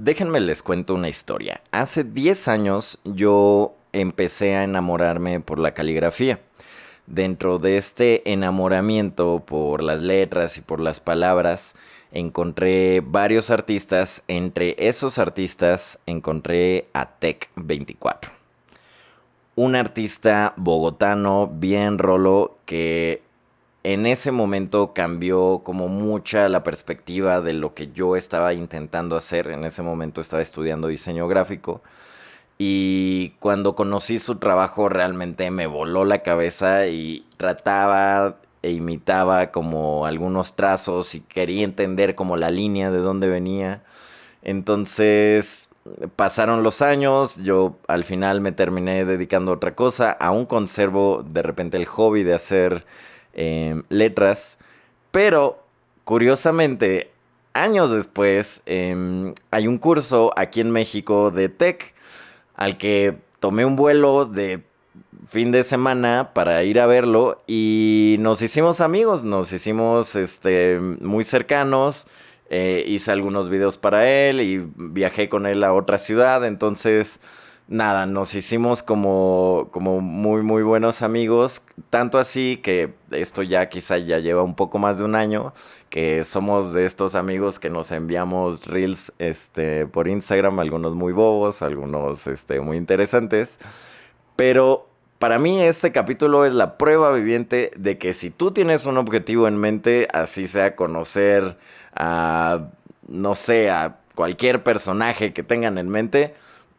Déjenme les cuento una historia. Hace 10 años yo empecé a enamorarme por la caligrafía. Dentro de este enamoramiento por las letras y por las palabras, encontré varios artistas. Entre esos artistas encontré a Tech 24, un artista bogotano bien rolo que en ese momento cambió como mucha la perspectiva de lo que yo estaba intentando hacer. En ese momento estaba estudiando diseño gráfico y cuando conocí su trabajo realmente me voló la cabeza y trataba e imitaba como algunos trazos y quería entender como la línea de dónde venía. Entonces pasaron los años, yo al final me terminé dedicando a otra cosa, aún conservo de repente el hobby de hacer letras, pero curiosamente, años después, hay un curso aquí en México de tech al que tomé un vuelo de fin de semana para ir a verlo y nos hicimos amigos, nos hicimos muy cercanos. Hice algunos videos para él y viajé con él a otra ciudad. Entonces, nada, nos hicimos como muy, muy buenos amigos. Tanto así que esto ya quizá ya lleva un poco más de un año, que somos de estos amigos que nos enviamos reels por Instagram, algunos muy bobos, algunos muy interesantes. Pero para mí este capítulo es la prueba viviente de que si tú tienes un objetivo en mente, así sea conocer a, no sé, a cualquier personaje que tengan en mente,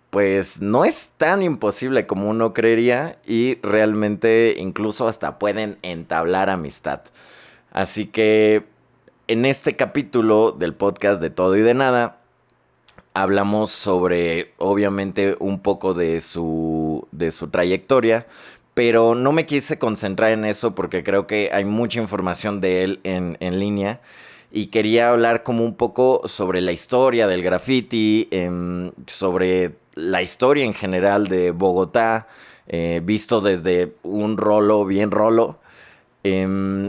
pues no es tan imposible como uno creería y realmente incluso hasta pueden entablar amistad. Así que en este capítulo del podcast de Todo y de Nada, hablamos sobre, obviamente, un poco de su trayectoria, pero no me quise concentrar en eso porque creo que hay mucha información de él en línea y quería hablar como un poco sobre la historia del graffiti, sobre la historia en general de Bogotá, visto desde un rolo, bien rolo.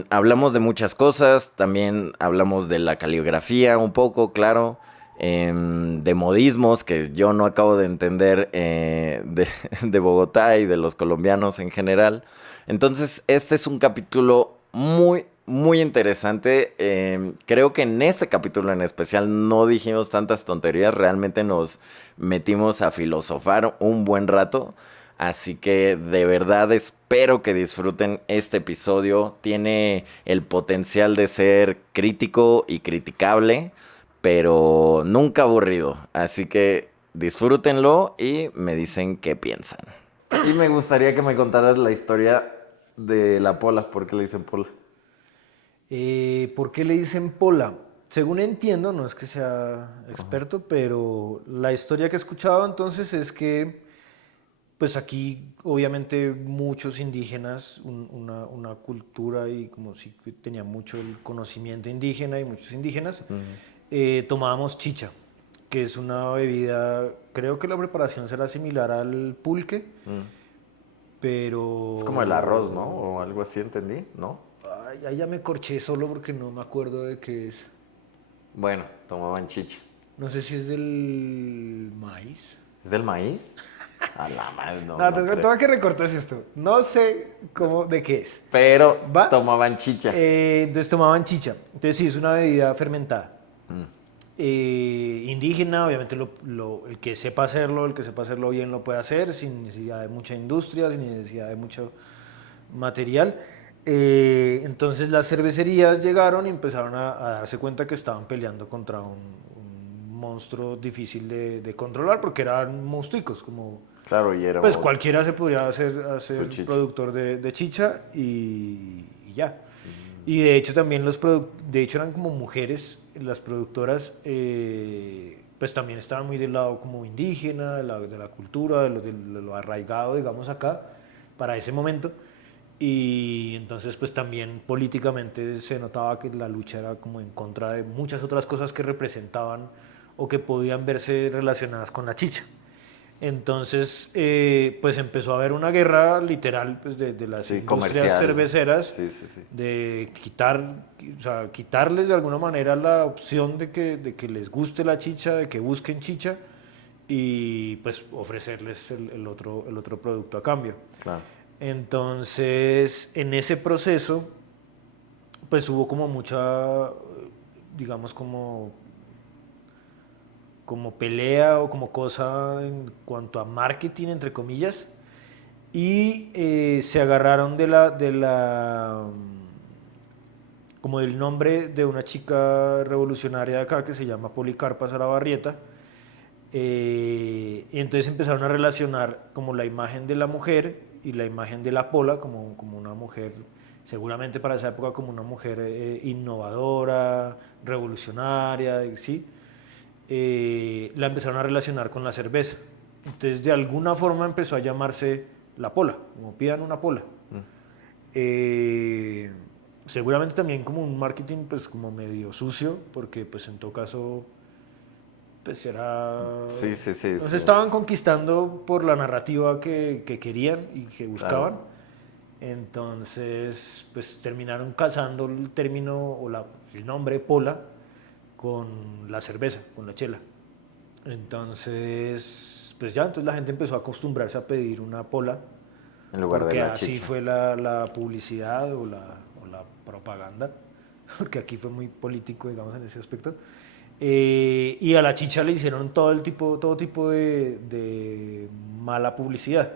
Hablamos de muchas cosas, también hablamos de la caligrafía un poco, claro, de modismos que yo no acabo de entender de Bogotá y de los colombianos en general. Entonces, este es un capítulo muy, muy interesante. Creo que en este capítulo en especial no dijimos tantas tonterías, realmente nos metimos a filosofar un buen rato. Así que de verdad espero que disfruten este episodio. Tiene el potencial de ser crítico y criticable, pero nunca aburrido. Así que disfrútenlo y me dicen qué piensan. Y me gustaría que me contaras la historia de la pola, ¿por qué le dicen pola? ¿Por qué le dicen pola? Según entiendo, no es que sea Ajá. experto, pero la historia que he escuchado entonces es que, pues aquí obviamente muchos indígenas, una cultura y como si tenía mucho el conocimiento indígena y muchos indígenas, Mm, tomábamos chicha, que es una bebida, creo que la preparación será similar al pulque, mm. Es como el arroz, ¿no? pero O algo así, entendí, ¿no? ay, ahí ya me corché solo porque no me acuerdo de qué es. Bueno, tomaban chicha. No sé si es del maíz. ¿Es del maíz? A la madre, no, No, no creo. tengo que recortar esto. No sé cómo, de qué es. Pero ¿Va? tomaban chicha. Entonces tomaban chicha. Entonces sí, es una bebida fermentada. Mm. Indígena, obviamente el que sepa hacerlo, el que sepa hacerlo bien lo puede hacer, sin necesidad de mucha industria, sin necesidad de mucho material. Entonces las cervecerías llegaron y empezaron a darse cuenta que estaban peleando contra un monstruo difícil de controlar porque eran monstruos, como Claro, y pues éramos cualquiera se podría su hacer chicha. productor de chicha y ya. Y de hecho también de hecho eran como mujeres, las productoras, pues también estaban muy del lado como indígena, de la cultura, de lo arraigado, digamos, acá, para ese momento. Y entonces pues también políticamente se notaba que la lucha era como en contra de muchas otras cosas que representaban o que podían verse relacionadas con la chicha. Entonces, pues empezó a haber una guerra literal pues, de las Sí, industrias comercial. cerveceras, Sí, sí, sí. de o sea, quitarles de alguna manera la opción de que les guste la chicha, de que busquen chicha y pues ofrecerles el otro producto a cambio. Claro. Entonces, en ese proceso, pues hubo como mucha, digamos, como pelea o como cosa en cuanto a marketing, entre comillas, y se agarraron como del nombre de una chica revolucionaria de acá que se llama Policarpa Salabarrieta, y entonces empezaron a relacionar como la imagen de la mujer y la imagen de la Pola como una mujer, seguramente para esa época como una mujer innovadora, revolucionaria, ¿sí? La empezaron a relacionar con la cerveza. Entonces de alguna forma empezó a llamarse la Pola, como pidan una Pola. Eh, Seguramente también como un marketing pues como medio sucio, porque pues en todo caso pues era... Sí, sí, sí, Nos sí. estaban conquistando por la narrativa que querían y que buscaban. Claro. Entonces, pues terminaron casando el término o el nombre Pola con la cerveza, con la chela. Entonces, pues ya, entonces la gente empezó a acostumbrarse a pedir una Pola, En lugar de porque la así chicha. fue la publicidad o la propaganda, porque aquí fue muy político, digamos, en ese aspecto. Y a la chicha le hicieron todo tipo de mala publicidad.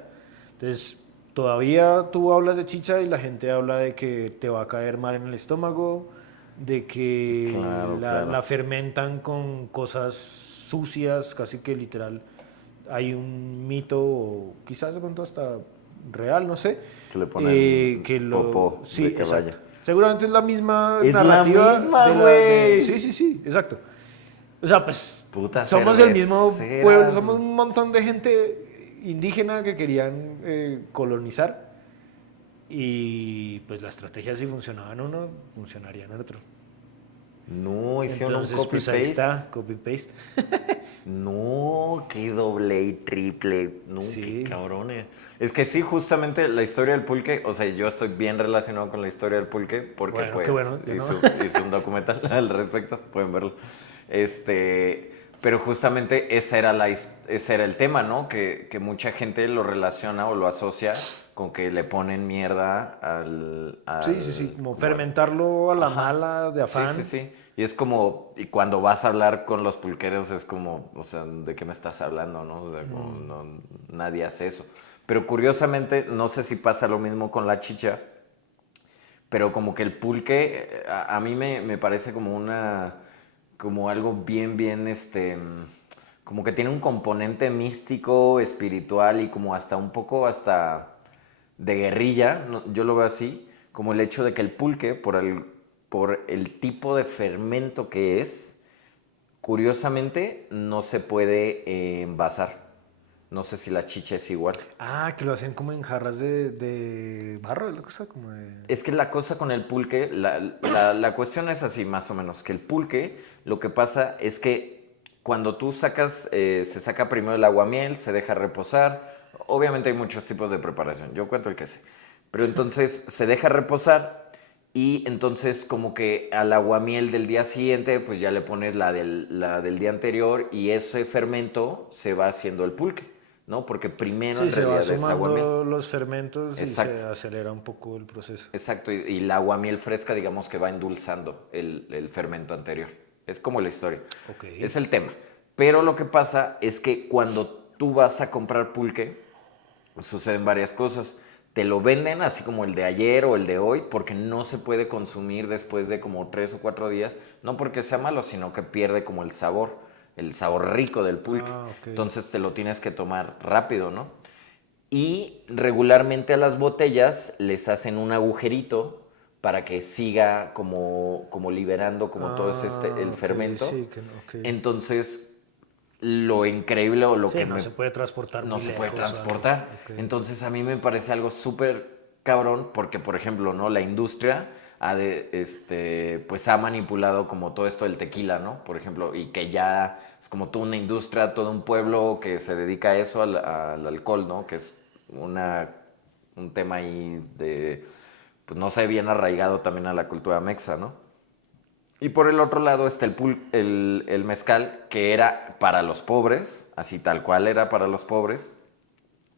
Entonces, todavía tú hablas de chicha y la gente habla de que te va a caer mal en el estómago, de que Claro, claro. la fermentan con cosas sucias, casi que literal. Hay un mito, o quizás de pronto hasta real, no sé, Que le ponen que popó sí, de caballo. exacto. Seguramente es la misma Es la narrativa misma, sí, güey. sí, sí, exacto. O sea, pues Puta somos el mismo pueblo, cerveceras. somos un montón de gente indígena que querían colonizar y pues la estrategia si funcionaba en uno, funcionaría en el otro. No, hicieron un Entonces, pues ahí copy-paste. está, copy-paste. No, qué doble y triple. No, qué Sí, cabrones. Es que sí, justamente la historia del pulque, o sea, yo estoy bien relacionado con la historia del pulque porque bueno, qué pues bueno, yo no. hice un documental al respecto, pueden verlo. Pero justamente ese era el tema, ¿no? Que mucha gente lo relaciona o lo asocia con que le ponen mierda Sí, sí, sí, como como fermentarlo a la ajá. mala de Sí, sí, afán. sí. Y es como, y cuando vas a hablar con los pulqueros es como, o sea, ¿de qué me estás hablando, no? O sea, como nadie hace eso. Pero curiosamente, no sé si pasa lo mismo con la chicha, pero como que el pulque a mí me parece como como algo bien, como que tiene un componente místico, espiritual y como hasta un poco hasta de guerrilla, yo lo veo así, como el hecho de que el pulque, por el tipo de fermento que es, curiosamente no se puede envasar. No sé si la chicha es igual. Ah, que lo hacen como en jarras de barro, es la cosa, como de... Es que la cosa con el pulque, la cuestión es así más o menos, que el pulque lo que pasa es que cuando tú sacas, se saca primero el aguamiel, se deja reposar, obviamente hay muchos tipos de preparación, yo cuento el que sé, pero entonces se deja reposar y entonces como que al aguamiel del día siguiente pues ya le pones la del día anterior y ese fermento se va haciendo el pulque, ¿no? Porque primero Sí, en se va realidad es aguamiel. sumando los fermentos y se Exacto. acelera un poco el proceso. Exacto, y la aguamiel fresca, digamos que va endulzando el fermento anterior. Es como la historia. Ok. Es el tema. Pero lo que pasa es que cuando tú vas a comprar pulque, suceden varias cosas. Te lo venden así como el de ayer o el de hoy, porque no se puede consumir después de como 3 o 4 días. No porque sea malo, sino que pierde como el sabor rico del pulque. Ah, ok. Entonces te lo tienes que tomar rápido, ¿no? Y regularmente a las botellas les hacen un agujerito para que siga como liberando como todo el Ah, ok, fermento. sí, que no, ok. Entonces, lo increíble o lo Sí, que no se puede transportar no muy se puede lejos o algo. transportar. Ok. Entonces, a mí me parece algo súper cabrón porque, por ejemplo, ¿no? La industria pues ha manipulado como todo esto del tequila, ¿no? Por ejemplo, y que ya es como toda una industria, todo un pueblo que se dedica a eso, al alcohol, ¿no? Que es un tema ahí pues no sé, bien arraigado también a la cultura mexa, ¿no? Y por el otro lado está el mezcal, que era para los pobres, así tal cual era para los pobres.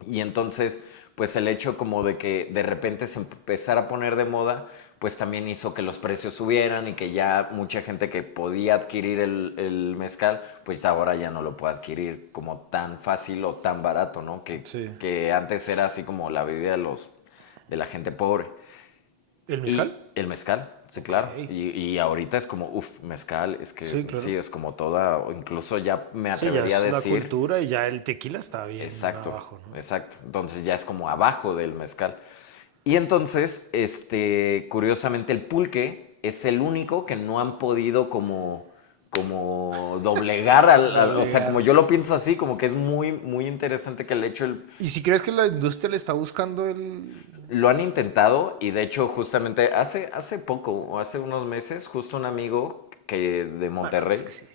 Y entonces, pues el hecho como de que de repente se empezara a poner de moda, pues también hizo que los precios subieran y que ya mucha gente que podía adquirir el mezcal, pues ahora ya no lo puede adquirir como tan fácil o tan barato, ¿no? Sí. Que antes era así como la bebida de la gente pobre. ¿El Y mezcal? el mezcal, sí, Ok. claro. Y ahorita es como, uff, mezcal, es que Sí, sí, claro. es como toda, o incluso ya me Sí, ya atrevería a es la decir, cultura y ya el tequila está bien exacto, abajo, ¿no? exacto. Entonces ya es como abajo del mezcal. Y entonces, curiosamente, el pulque es el único que no han podido como doblegar o sea, como Doblegar. yo lo pienso así, como que es muy, muy interesante que el hecho, ¿Y si crees que la industria le está buscando el...? lo han intentado y de hecho justamente hace poco, o hace unos meses, justo un amigo de Bueno, es Monterrey, que sí.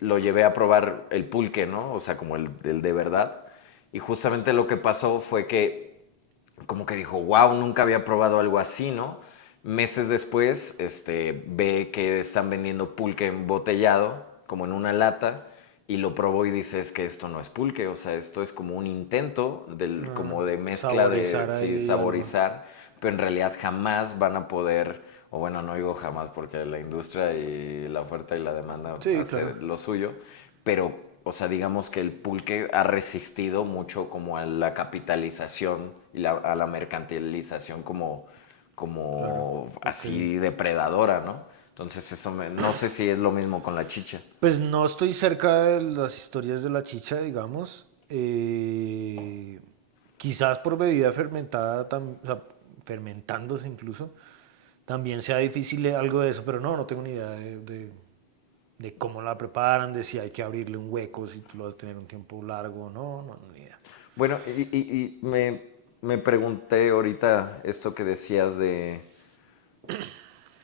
lo llevé a probar el pulque, ¿no? O sea, como el de verdad. Y justamente lo que pasó fue que como que dijo, wow, nunca había probado algo así, ¿no? Meses después, ve que están vendiendo pulque embotellado, como en una lata, y lo probó y dice, es que esto no es pulque, o sea, esto es como un intento como de mezcla de Saborizar sí, ahí algo. saborizar, pero en realidad jamás van a poder, o bueno, no digo jamás porque la industria y la oferta y la demanda Sí, hace claro. lo suyo, pero, o sea, digamos que el pulque ha resistido mucho como a la capitalización y a la mercantilización Claro. como Ok. así depredadora, ¿no? Entonces no sé si es lo mismo con la chicha. Pues no estoy cerca de las historias de la chicha, digamos. Quizás por bebida fermentada, o sea, fermentándose incluso, también sea difícil algo de eso, pero no, no tengo ni idea de cómo la preparan, de si hay que abrirle un hueco, si tú lo vas a tener un tiempo largo o no, no, ni idea. Bueno, y me pregunté ahorita esto que decías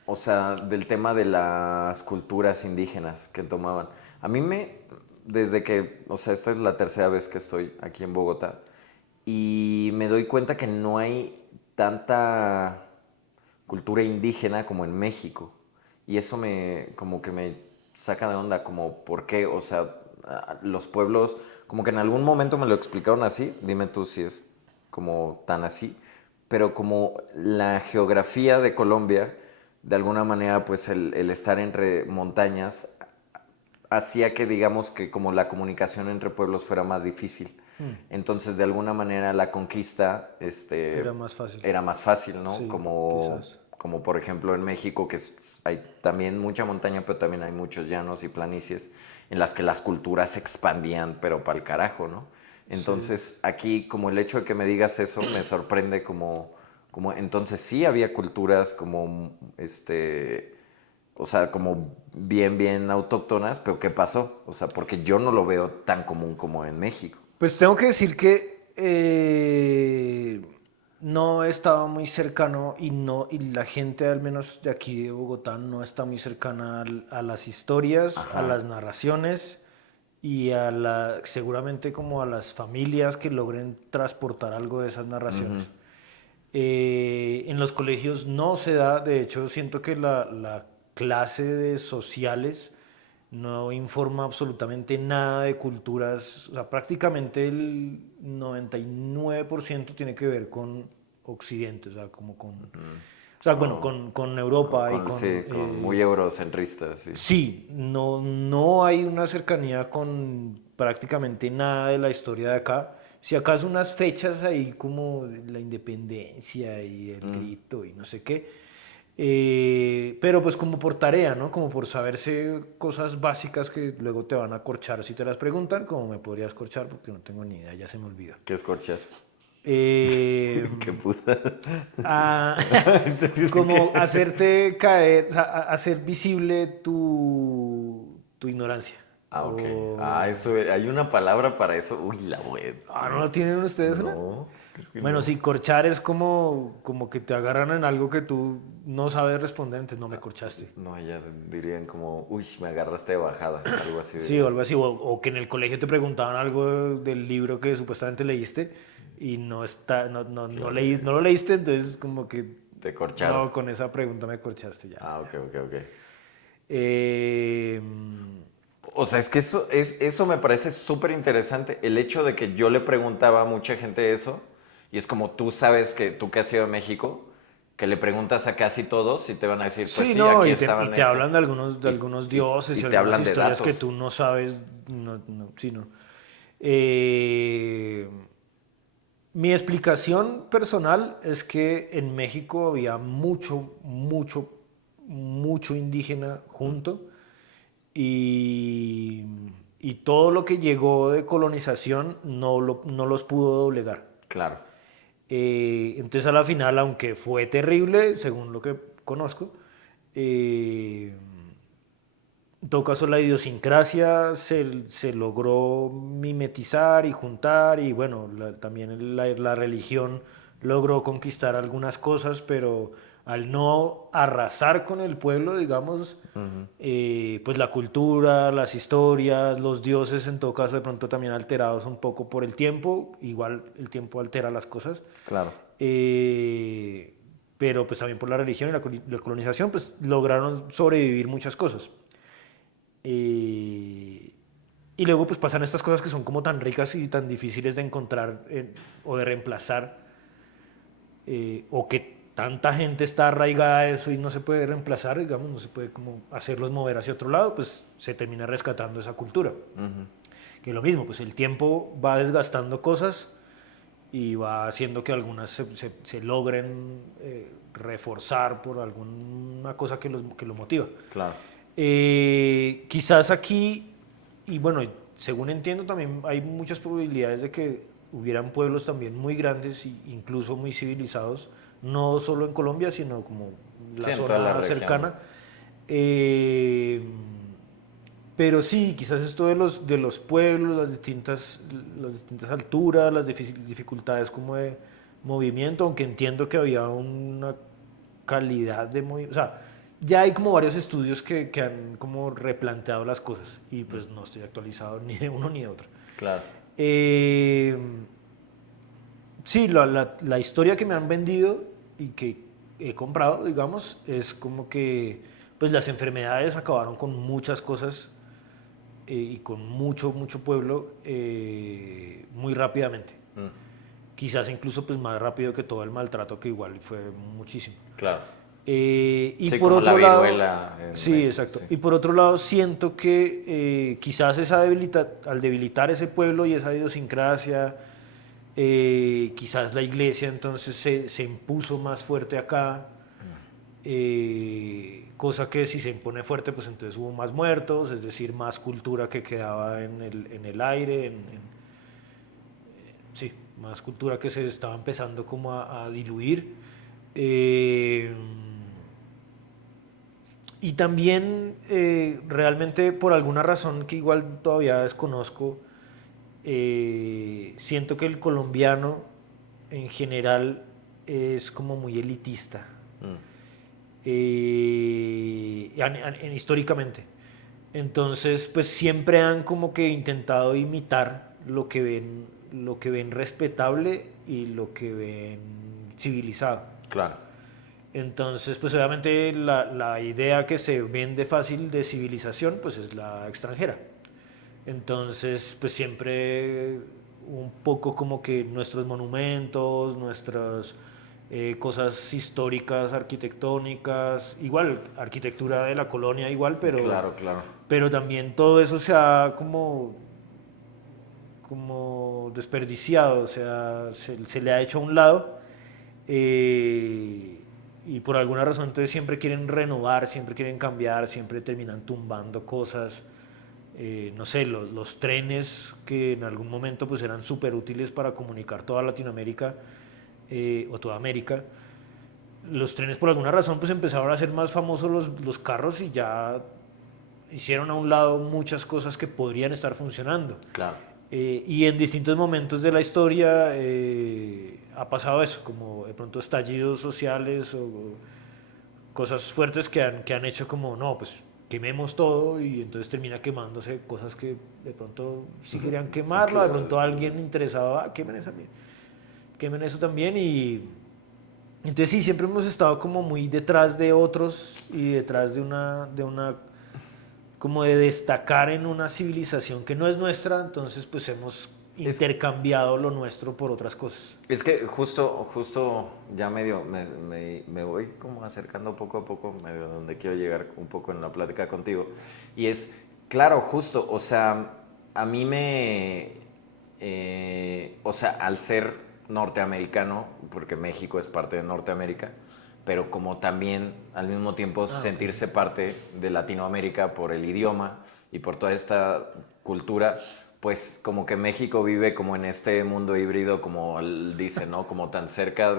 o sea, del tema de las culturas indígenas que tomaban. A mí desde que, o sea, esta es la tercera vez que estoy aquí en Bogotá y me doy cuenta que no hay tanta cultura indígena como en México. Y eso como que me saca de onda, como por qué, o sea, los pueblos, como que en algún momento me lo explicaron así, dime tú si es como tan así, pero como la geografía de Colombia, de alguna manera, pues el estar entre montañas hacía que digamos que como la comunicación entre pueblos fuera más difícil. Hmm. Entonces, de alguna manera, la conquista Era más fácil. era más fácil, ¿no? Sí, quizás. Como por ejemplo en México, que hay también mucha montaña, pero también hay muchos llanos y planicies en las que las culturas se expandían, pero para el carajo, ¿no? Sí. Entonces, aquí, como el hecho de que me digas eso, me sorprende entonces sí había culturas o sea, como bien, bien autóctonas, pero ¿qué pasó? O sea, porque yo no lo veo tan común como en México. Pues tengo que decir que no estaba muy cercano y no y la gente al menos de aquí de Bogotá no está muy cercana a las historias, a Ajá. las narraciones y a seguramente como a las familias que logren transportar algo de esas narraciones. En los colegios no se da, de hecho siento que la clase de sociales no informa absolutamente nada de culturas, o sea, prácticamente el 99% tiene que ver con Occidente, o sea, como con, o sea, bueno, Con, con Europa y con... sí, con muy eurocentristas, sí. sí, no, no hay una cercanía con prácticamente nada de la historia de acá. Si acaso unas fechas ahí como la independencia y el grito y no sé qué. Pero pues como por tarea, ¿no? Como por saberse cosas básicas que luego te van a corchar si te las preguntan, como me podrías corchar porque no tengo ni idea, ya se me olvidó. ¿Qué es corchar? Eh, ¿Qué puta? a- Entonces, como ¿qué? hacerte caer, o sea, hacer visible tu ignorancia. Ah, ok. O... Ah, eso, hay una palabra para eso. Uy, la web. Ah, ¿no la tienen ustedes una? No, creo que Bueno, no. sí, corchar es como que te agarran en algo que tú no sabes responder, entonces no me corchaste. No, ya dirían como, uy, me agarraste de bajada. Algo así Sí, o dirían. algo así, o que en el colegio te preguntaban algo del libro que supuestamente leíste y no está, Claro, no lo leíste, entonces como que te corcharon. no, con esa pregunta me corchaste ya. Ah, ok, ok, ok. Eh, O sea, es que eso me parece súper interesante. El hecho de que yo le preguntaba a mucha gente eso, y es como tú sabes que tú que has ido a México, que le preguntas a casi todos y te van a decir, pues sí, sí, no, aquí y estaban te esto. hablan de Y, algunos y, dioses y y te algunas hablan de historias que datos. tú no sabes, sí, no. Eh, Mi explicación personal es que en México había mucho indígena junto y, y todo lo que llegó de colonización no los pudo doblegar. Claro, Entonces a la final, aunque fue terrible, según lo que conozco, eh, en todo caso, la idiosincrasia se logró mimetizar y juntar y bueno, también la religión logró conquistar algunas cosas, pero al no arrasar con el pueblo, digamos, pues la cultura, las historias, los dioses, en todo caso, de pronto también alterados un poco por el tiempo, igual el tiempo altera las cosas, claro. eh, pero pues también por la religión y la colonización, pues lograron sobrevivir muchas cosas. Y, y luego pues pasan estas cosas que son como tan ricas y tan difíciles de encontrar o de reemplazar, o que tanta gente está arraigada a eso y no se puede reemplazar, digamos, no se puede como hacerlos mover hacia otro lado, pues se termina rescatando esa cultura. Que es lo mismo, pues el tiempo va desgastando cosas y va haciendo que algunas se logren reforzar por alguna cosa que lo motiva. Claro. Quizás aquí, y bueno, según entiendo también hay muchas probabilidades de que hubieran pueblos también muy grandes e incluso muy civilizados, no solo en Colombia, sino como Sí, la en toda la zona región. cercana. Eh, pero sí, quizás esto de los pueblos, las distintas alturas, las dificultades como de movimiento, aunque entiendo que había una calidad de movimiento. O sea, ya hay como varios estudios que han como replanteado las cosas y pues no estoy actualizado ni de uno ni de otro. Claro. Eh, sí, la historia que me han vendido y que he comprado, digamos, es como que pues las enfermedades acabaron con muchas cosas y con mucho pueblo muy rápidamente. Quizás incluso pues más rápido que todo el maltrato, que igual fue muchísimo. Claro. Y Sí, por como la otro lado, viruela en sí, México, exacto. sí. Y por otro lado, siento que quizás al debilitar ese pueblo y esa idiosincrasia, quizás la iglesia entonces se impuso más fuerte acá, cosa que si se impone fuerte, pues entonces hubo más muertos, es decir, más cultura que quedaba en el aire, sí, más cultura que se estaba empezando como a diluir. Eh, y también realmente por alguna razón que igual todavía desconozco, siento que el colombiano en general es como muy elitista, históricamente. Entonces, pues siempre han como que intentado imitar lo que ven respetable y lo que ven civilizado. Claro. Entonces, pues obviamente la idea que se vende fácil de civilización, pues es la extranjera. Entonces, pues siempre un poco como que nuestros monumentos, nuestras cosas históricas, arquitectónicas, igual, arquitectura de la colonia igual, Claro, claro. pero también todo eso se ha como desperdiciado, o sea, se le ha hecho a un lado y por alguna razón entonces siempre quieren renovar, siempre quieren cambiar, siempre terminan tumbando cosas. No sé, los trenes que en algún momento pues eran súper útiles para comunicar toda Latinoamérica o toda América. Los trenes por alguna razón pues empezaron a ser más famosos los carros y ya hicieron a un lado muchas cosas que podrían estar funcionando. Claro. Y en distintos momentos de la historia ha pasado eso, como de pronto estallidos sociales o cosas fuertes que han hecho como, no, pues quememos todo y entonces termina quemándose cosas que de pronto sí querían Sí, quemarlo, de claro. pronto alguien interesado, quemen eso también y entonces sí, siempre hemos estado como muy detrás de otros y detrás de una como de destacar en una civilización que no es nuestra, entonces pues hemos Es, intercambiado lo nuestro por otras cosas. es que justo ya medio me voy como acercando poco a poco, medio donde quiero llegar un poco en la plática contigo. Y es, claro, justo, o sea, a mí o sea, al ser norteamericano, porque México es parte de Norteamérica, pero como también al mismo tiempo Ah, ok. sentirse parte de Latinoamérica por el idioma y por toda esta cultura, pues como que México vive como en este mundo híbrido, como él dice, ¿no? Como tan cerca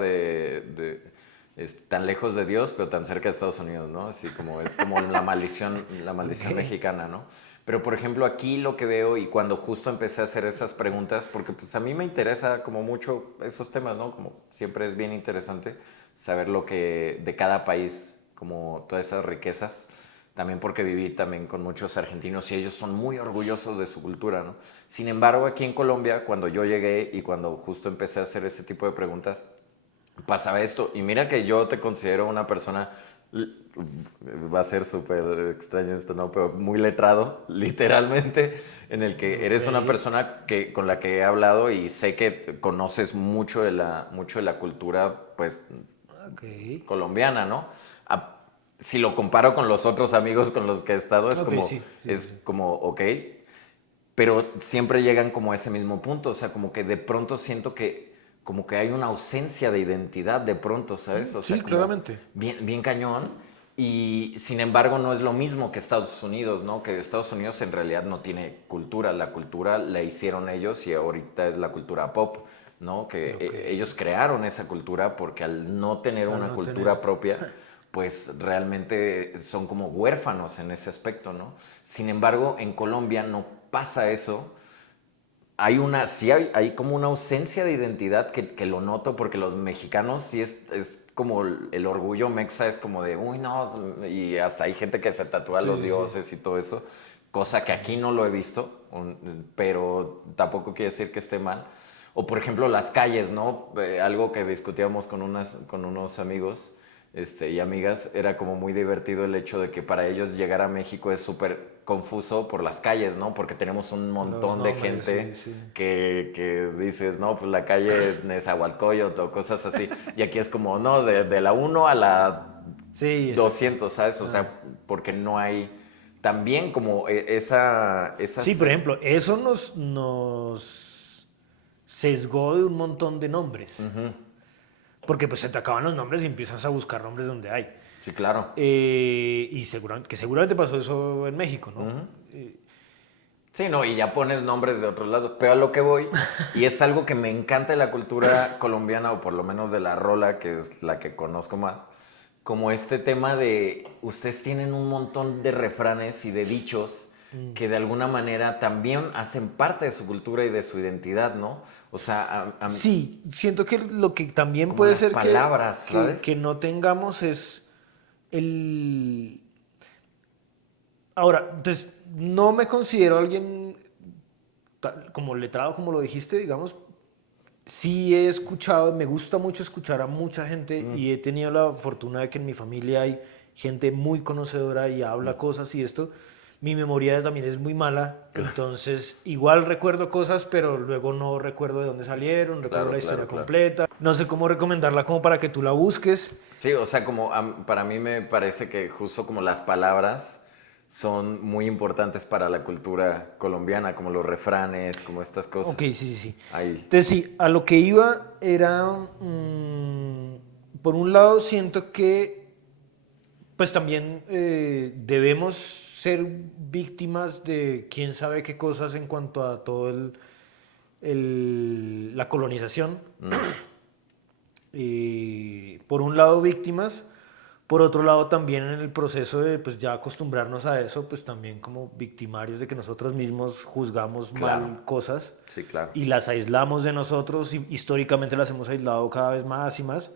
tan lejos de Dios, pero tan cerca de Estados Unidos, ¿no? Así como es como la maldición Ok. mexicana, ¿no? Pero por ejemplo aquí lo que veo y cuando justo empecé a hacer esas preguntas, porque pues a mí me interesa como mucho esos temas, ¿no? Como siempre es bien interesante saber lo que de cada país, como todas esas riquezas, también porque viví también con muchos argentinos y ellos son muy orgullosos de su cultura, ¿no? Sin embargo, aquí en Colombia, cuando yo llegué y cuando justo empecé a hacer ese tipo de preguntas, pasaba esto. Y mira que yo te considero una persona, va a ser súper extraño esto, ¿no? Pero muy letrado, literalmente, en el que Ok. eres una persona con la que he hablado y sé que conoces mucho de la cultura, pues, Ok. colombiana, ¿no? A- si lo comparo con los otros amigos con los que he estado, Ok, sí, sí, sí, es sí. como, ok, pero siempre llegan como a ese mismo punto, o sea, como que de pronto siento que como que hay una ausencia de identidad de pronto, ¿sabes? O sea, Sí, como claramente. bien cañón y sin embargo no es lo mismo que Estados Unidos, ¿no? Que Estados Unidos en realidad no tiene cultura, la cultura la hicieron ellos y ahorita es la cultura pop, ¿no? Que Ok. ellos crearon esa cultura porque al no tener Al una no tener. cultura propia, pues realmente son como huérfanos en ese aspecto, ¿no? Sin embargo, en Colombia no pasa eso. Sí hay como una ausencia de identidad que lo noto porque los mexicanos sí es como el orgullo mexa es como de, uy, no, y hasta hay gente que se tatúa a Sí, los sí, sí. dioses y todo eso, cosa Ok. que aquí no lo he visto, pero tampoco quiere decir que esté mal. O por ejemplo las calles, ¿no? Algo que discutíamos con unos amigos y amigas, era como muy divertido el hecho de que para ellos llegar a México es súper confuso por las calles, ¿no? Porque tenemos un Los montón de nombres, sí, gente sí. que dices, no, pues la calle Nezahualcóyotl o cosas así. Y aquí es como, no, de la 1 a la Sí, exacto. 200, ¿sabes? O Ah. sea, porque no hay también como Sí, por ejemplo, eso nos sesgó de un montón de nombres. Porque pues se te acaban los nombres y empiezas a buscar nombres donde hay. Sí, claro. Y seguramente pasó eso en México, ¿no? Sí, no, y ya pones nombres de otros lados. Pero a lo que voy, y es algo que me encanta de la cultura colombiana, o por lo menos de la rola, que es la que conozco más, como este tema de ustedes tienen un montón de refranes y de dichos que de alguna manera también hacen parte de su cultura y de su identidad, ¿no? O sea, Sí, siento que lo que también como puede las ser palabras, ¿sabes? que no tengamos es el... Ahora, entonces, no me considero alguien como letrado, como lo dijiste, digamos. Sí he escuchado, me gusta mucho escuchar a mucha gente y he tenido la fortuna de que en mi familia hay gente muy conocedora y habla cosas y esto. Mi memoria también es muy mala, entonces igual recuerdo cosas, pero luego no recuerdo de dónde salieron, recuerdo Claro, la claro, historia claro. completa. No sé cómo recomendarla como para que tú la busques. Sí, o sea, como para mí me parece que justo como las palabras son muy importantes para la cultura colombiana, como los refranes, como estas Ok, cosas. sí, sí, sí. Ahí. Entonces sí, a lo que iba era, por un lado siento que pues también debemos ser víctimas de quién sabe qué cosas en cuanto a todo la colonización. Por un lado víctimas, Por otro lado, también en el proceso de pues ya acostumbrarnos a eso, pues también como victimarios de que nosotros mismos juzgamos Claro, mal cosas sí, claro. y las aislamos de nosotros y históricamente las hemos aislado cada vez más y más.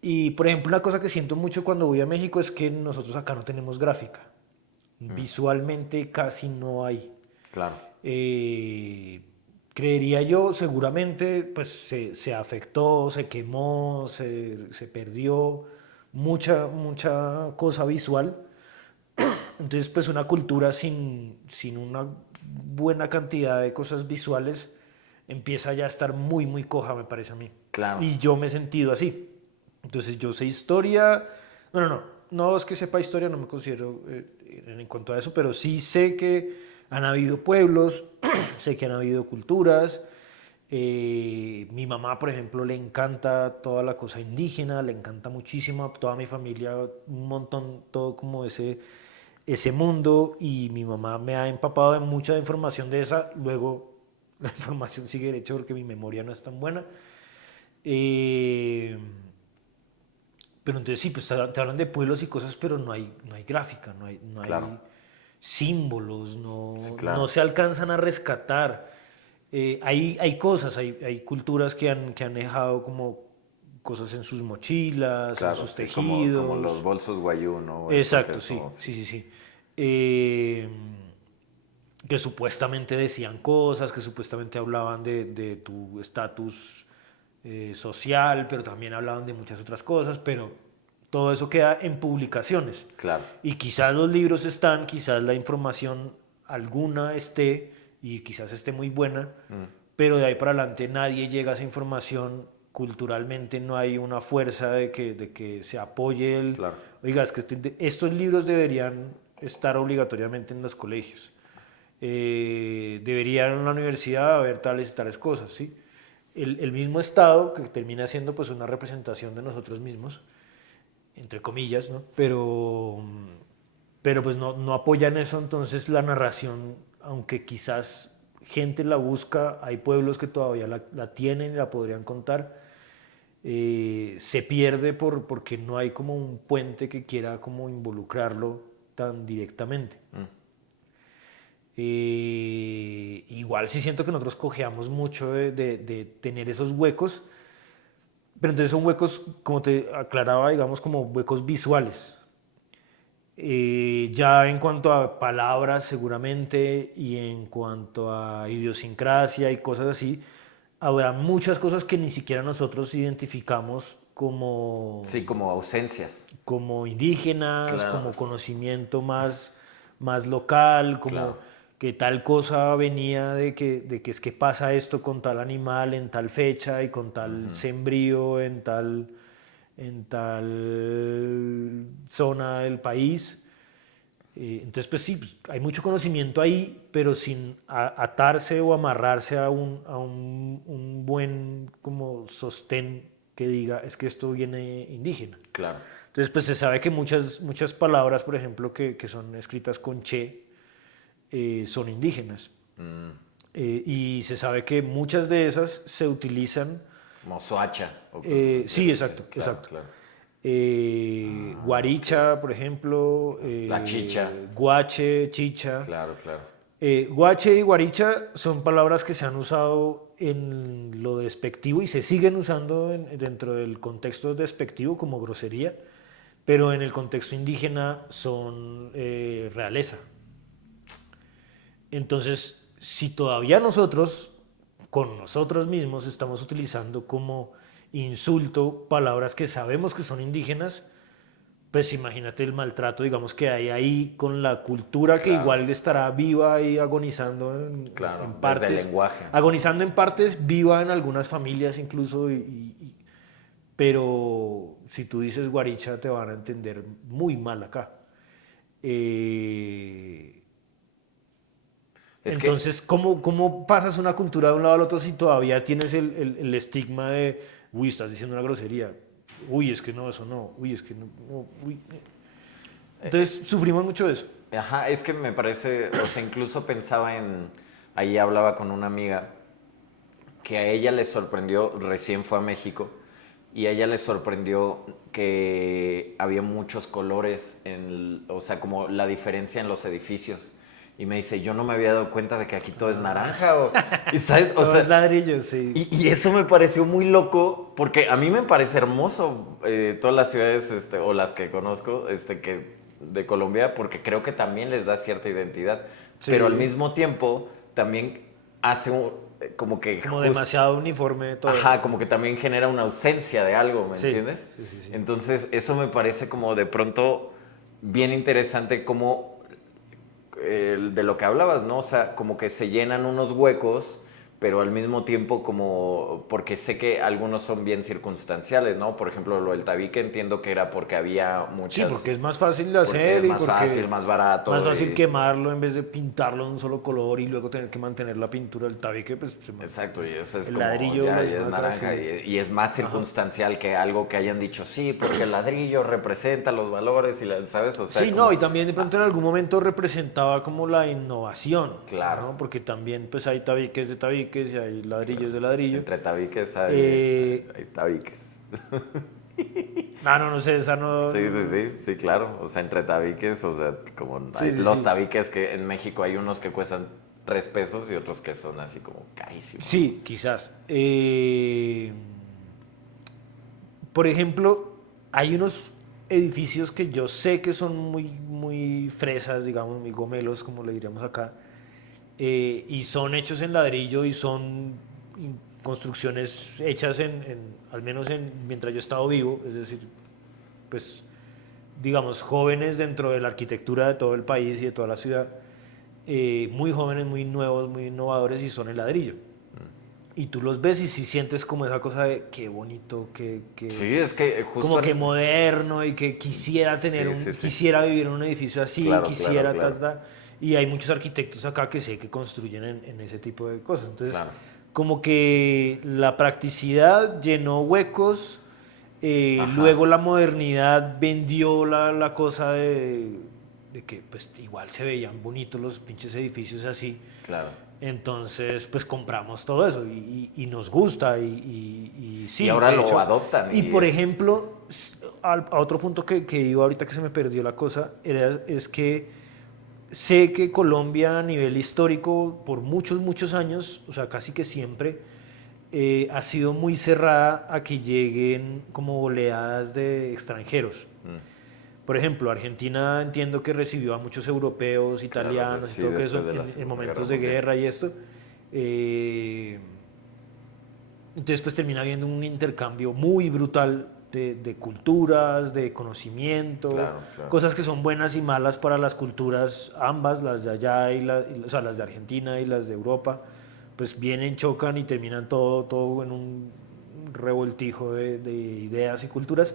Y por ejemplo, una cosa que siento mucho cuando voy a México es que nosotros acá no tenemos gráfica. Visualmente casi no hay. Claro, Eh, Creería yo, seguramente, pues se afectó, se quemó, se perdió mucha cosa visual. Entonces, pues una cultura sin una buena cantidad de cosas visuales empieza ya a estar muy coja, me parece a mí. claro. Y yo me he sentido así. Entonces, yo sé historia. No es que sepa historia, no me considero en cuanto a eso, pero sí sé que han habido pueblos, sé que han habido culturas. Mi mamá, por ejemplo, le encanta toda la cosa indígena, le encanta muchísimo a toda mi familia, un montón, todo como ese mundo, y mi mamá me ha empapado de mucha información de esa. Luego la información sigue derecho porque mi memoria no es tan buena. Eh, pero entonces sí, pues te hablan de pueblos y cosas, pero no hay gráfica, no hay Claro, símbolos, sí, no claro. se alcanzan a rescatar. Hay cosas, hay culturas que han dejado como cosas en sus mochilas, en Claro, sus sí, como los tejidos. bolsos guayú, ¿no? O eso que Exacto, es sí, como, sí. sí, sí, sí. Eh, que supuestamente decían cosas, que supuestamente hablaban de tu estatus social, pero también hablaban de muchas otras cosas, pero todo eso queda en publicaciones. Claro, Y quizás los libros están, quizás la información alguna esté, y quizás esté muy buena, pero de ahí para adelante nadie llega a esa información. Culturalmente no hay una fuerza de que se apoye claro. oiga, es que estos libros deberían estar obligatoriamente en los colegios. Deberían en la universidad haber tales y tales cosas, ¿sí? El mismo Estado, que termina siendo pues una representación de nosotros mismos, entre comillas, ¿no? Pero pues no apoyan eso, entonces la narración, aunque quizás gente la busca, hay pueblos que todavía la tienen y la podrían contar, se pierde porque no hay como un puente que quiera como involucrarlo tan directamente. Igual sí siento que nosotros cojeamos mucho de tener esos huecos, pero entonces son huecos, como te aclaraba, digamos como huecos visuales. Ya en cuanto a palabras seguramente y en cuanto a idiosincrasia y cosas así, habrá muchas cosas que ni siquiera nosotros identificamos Sí, como ausencias. como indígenas, Claro, como conocimiento más local, como claro. que tal cosa venía de que es que pasa esto con tal animal en tal fecha y con tal sembrío en tal zona del país. Entonces, pues sí, pues, hay mucho conocimiento ahí, pero sin atarse o amarrarse a un buen como sostén que diga, es que esto viene indígena. Claro. Entonces, pues se sabe que muchas palabras, por ejemplo, que son escritas con che, son indígenas. Y se sabe que muchas de esas se utilizan. Como Soacha o cosas así. Sí, Sí, exacto, claro, exacto. claro. Ok. Guaricha, por ejemplo, La chicha. guache, chicha. Claro, claro. Guache y guaricha son palabras que se han usado en lo despectivo y se siguen usando dentro del contexto despectivo como grosería, pero en el contexto indígena son realeza. Entonces, si todavía nosotros, con nosotros mismos, estamos utilizando como insulto palabras que sabemos que son indígenas, pues imagínate el maltrato, digamos, que hay ahí con la cultura que Claro, igual estará viva y agonizando en claro. Desde el partes, lenguaje. agonizando en partes, viva en algunas familias incluso, pero si tú dices guaricha te van a entender muy mal acá. Eh, Es que, entonces, ¿cómo pasas una cultura de un lado al otro si todavía tienes el estigma de, uy, estás diciendo una grosería, uy, es que no, eso no, uy, es que no, uy. Entonces, sufrimos mucho de eso. ajá, es que me parece, o sea, incluso pensaba ahí hablaba con una amiga que a ella le sorprendió, recién fue a México, y a ella le sorprendió que había muchos colores, o sea, como la diferencia en los edificios. Y me dice, yo no me había dado cuenta de que aquí todo es naranja. Y sabes, o Todo es sea, ladrillo, sí. y eso me pareció muy loco, porque a mí me parece hermoso todas las ciudades o las que conozco de Colombia, porque creo que también les da cierta identidad. Pero al Sí, mismo tiempo también hace como que como demasiado uniforme todo. ajá, como que también genera una ausencia de algo, ¿me Sí, entiendes? sí, sí, sí. Entonces, eso me parece como de pronto bien interesante como de lo que hablabas, ¿no? O sea, como que se llenan unos huecos, pero al mismo tiempo como, porque sé que algunos son bien circunstanciales, ¿no? Por ejemplo, lo del tabique entiendo que era porque había Sí, porque muchas, es más fácil de porque es hacer y más fácil, porque más más barato fácil y... quemarlo en vez de pintarlo de un solo color y luego tener que mantener la pintura del tabique, pues Exacto, y eso es el como, ladrillo ya, lo ya es desmatra naranja así. y es más Ajá. circunstancial que algo que hayan dicho, sí, porque el ladrillo representa los valores y las, ¿sabes? O sea, Sí, no, y como, también de pronto en algún momento representaba como la innovación, claro, ¿no? Porque también pues hay tabiques de tabiques y hay claro. ladrillos de ladrillo. Entre tabiques Eh, hay tabiques. no, no sé, esa no... Sí, sí, sí, sí, claro. O sea, entre tabiques, o sea, como Sí, hay sí, los sí. tabiques que en México hay unos que cuestan 3 pesos y otros que son así como carísimos, ¿no? Sí, quizás. Por ejemplo, hay unos edificios que yo sé que son muy fresas, digamos, muy gomelos, como le diríamos acá, y son hechos en ladrillo y son construcciones hechas al menos mientras yo he estado vivo, es decir, pues, digamos, jóvenes dentro de la arquitectura de todo el país y de toda la ciudad, muy jóvenes, muy nuevos, muy innovadores y son en ladrillo. Y tú los ves y si sientes como esa cosa de qué bonito, Sí, es que como justo que en... moderno y que quisiera Sí, sí, sí. quisiera vivir en un edificio así, Claro, claro, quisiera claro. y hay muchos arquitectos acá que sé que construyen en ese tipo de cosas. Entonces, Claro. como que la practicidad llenó huecos, Ajá, luego la modernidad vendió la cosa de que pues igual se veían bonitos los pinches edificios así. claro. Entonces, pues compramos todo eso y nos gusta y Y sí, ahora de lo hecho. adoptan Y y por es... ejemplo, a otro punto que iba ahorita que se me perdió la cosa, es que sé que Colombia a nivel histórico, por muchos años, o sea, casi que siempre, ha sido muy cerrada a que lleguen como oleadas de extranjeros. Mm, Por ejemplo, Argentina entiendo que recibió a muchos europeos, claro, italianos y sí, todo que después eso de la en Segunda Guerra momentos de Mundial. guerra y esto. Eh, entonces pues termina habiendo un intercambio muy brutal de culturas, de conocimiento, Claro, claro. cosas que son buenas y malas para las culturas ambas, las de allá o sea, las de Argentina y las de Europa, pues vienen, chocan y terminan todo en un revoltijo de ideas y culturas,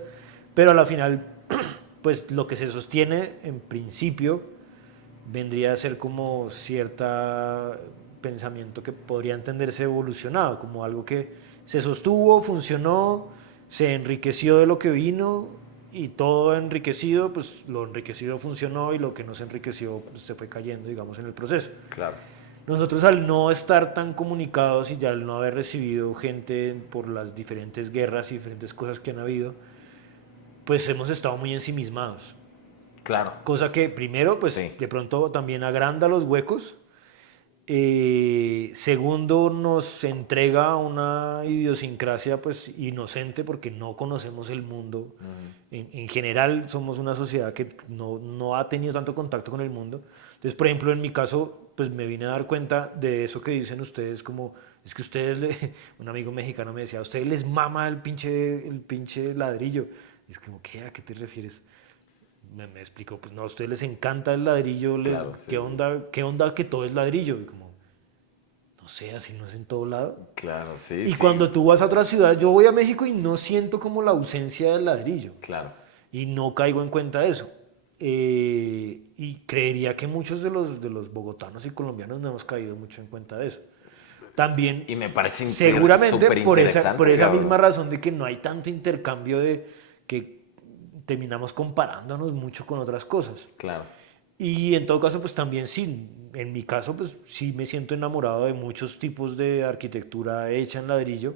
pero a la final pues lo que se sostiene en principio vendría a ser como cierta pensamiento que podría entenderse evolucionado, como algo que se sostuvo, funcionó, se enriqueció de lo que vino y todo enriquecido, pues lo enriquecido funcionó y lo que no se enriqueció pues, se fue cayendo, digamos, en el proceso. Claro. Nosotros al no estar tan comunicados y ya al no haber recibido gente por las diferentes guerras y diferentes cosas que han habido, pues hemos estado muy ensimismados. Claro. Cosa que primero, Sí. pues de pronto también agranda los huecos. Segundo, nos entrega una idiosincrasia pues inocente porque no conocemos el mundo. En general somos una sociedad que no ha tenido tanto contacto con el mundo. Entonces, por ejemplo, en mi caso, pues me vine a dar cuenta de eso que dicen ustedes, como es que un amigo mexicano me decía, a ustedes les mama el pinche ladrillo. Y es como, ¿qué? ¿A qué te refieres? Me explicó, pues no, a ustedes les encanta el ladrillo, Claro, sí, sí, sí. qué onda que todo es ladrillo? Y como, no sé, así no es en todo lado. Claro, sí, Y sí. cuando tú vas a otra ciudad, yo voy a México y no siento como la ausencia del ladrillo. Claro. Y no caigo en cuenta de eso. Y creería que muchos de los bogotanos y colombianos no hemos caído mucho en cuenta de eso. También, Y me parece seguramente súper por interesante, esa misma cabrón. razón de que no hay tanto intercambio de que terminamos comparándonos mucho con otras cosas. Claro. Y en todo caso, pues también sí, en mi caso, pues sí me siento enamorado de muchos tipos de arquitectura hecha en ladrillo,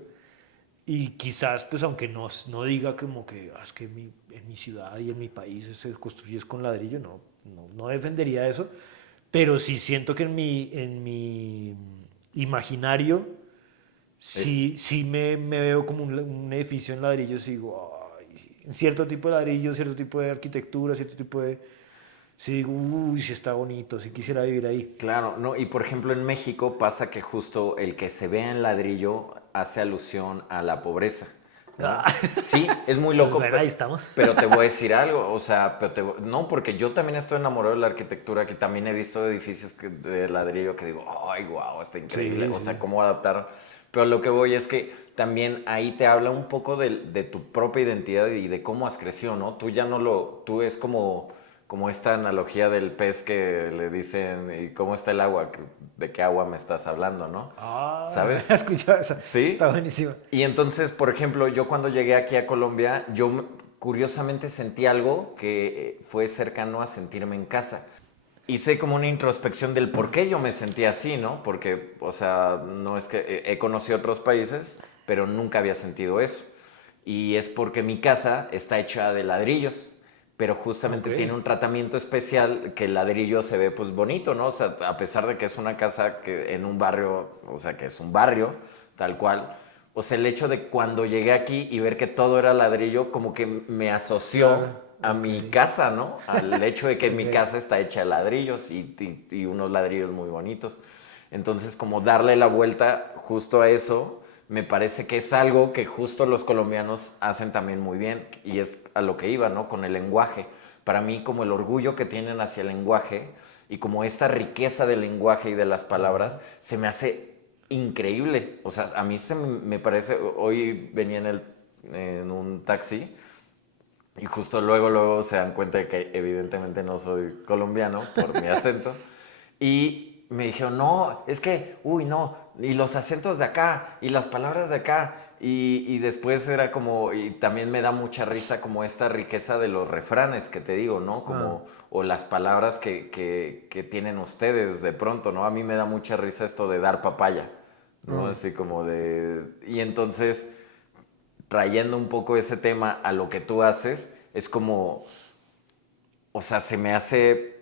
Y quizás, pues aunque no diga como que es que en mi ciudad y en mi país se construye con ladrillo, no defendería eso, pero sí siento que en mi imaginario Es, sí me veo como un edificio en ladrillos y digo, ay, en cierto tipo de ladrillo, cierto tipo de arquitectura, cierto tipo de... Sí digo, uy, sí está bonito, sí quisiera vivir ahí. claro, no, y por ejemplo en México pasa que justo el que se vea en ladrillo hace alusión a la pobreza, ¿no? Ah, Sí, es muy pues loco, bueno, ahí estamos. pero te voy a decir algo, o sea, no, porque yo también estoy enamorado de la arquitectura, que también he visto edificios de ladrillo que digo, ay, wow, está increíble, Sí, o sea, sí. cómo adaptar, pero lo que voy es que también ahí te habla un poco de tu propia identidad y de cómo has crecido, ¿no? Tú ya no tú es como esta analogía del pez que le dicen, ¿y cómo está el agua? ¿De qué agua me estás hablando, no? Ah, no ¿Sabes? había escuchado esa. Está Sí. buenísima. Y entonces, por ejemplo, yo cuando llegué aquí a Colombia, curiosamente sentí algo que fue cercano a sentirme en casa. Hice como una introspección del por qué yo me sentía así, ¿no? Porque, o sea, no es que he conocido otros países, pero nunca había sentido eso. Y es porque mi casa está hecha de ladrillos, pero Ok. justamente tiene un tratamiento especial que el ladrillo se ve pues bonito, ¿no? O sea, a pesar de que es una casa que en un barrio, o sea, que es un barrio, tal cual. O sea, el hecho de cuando llegué aquí y ver que todo era ladrillo, como que me Claro. asoció a Ok. mi casa, ¿no? Al hecho de que mi Ok. casa está hecha de ladrillos y unos ladrillos muy bonitos. Entonces, como darle la vuelta justo a eso, me parece que es algo que justo los colombianos hacen también muy bien y es a lo que iba, ¿no? Con el lenguaje. Para mí, como el orgullo que tienen hacia el lenguaje y como esta riqueza del lenguaje y de las palabras, se me hace increíble. O sea, a mí me parece, hoy venía en un taxi y justo luego se dan cuenta de que evidentemente no soy colombiano por mi acento. Y me dijeron, no, es que, uy, no, y los acentos de acá, y las palabras de acá. Y después era como, y también me da mucha risa como esta riqueza de los refranes que te digo, ¿no? Ah, Como, o las palabras que tienen ustedes de pronto, ¿no? A mí me da mucha risa esto de dar papaya, ¿no? ah. Así como de... Y entonces trayendo un poco ese tema a lo que tú haces, es como, o sea, se me hace,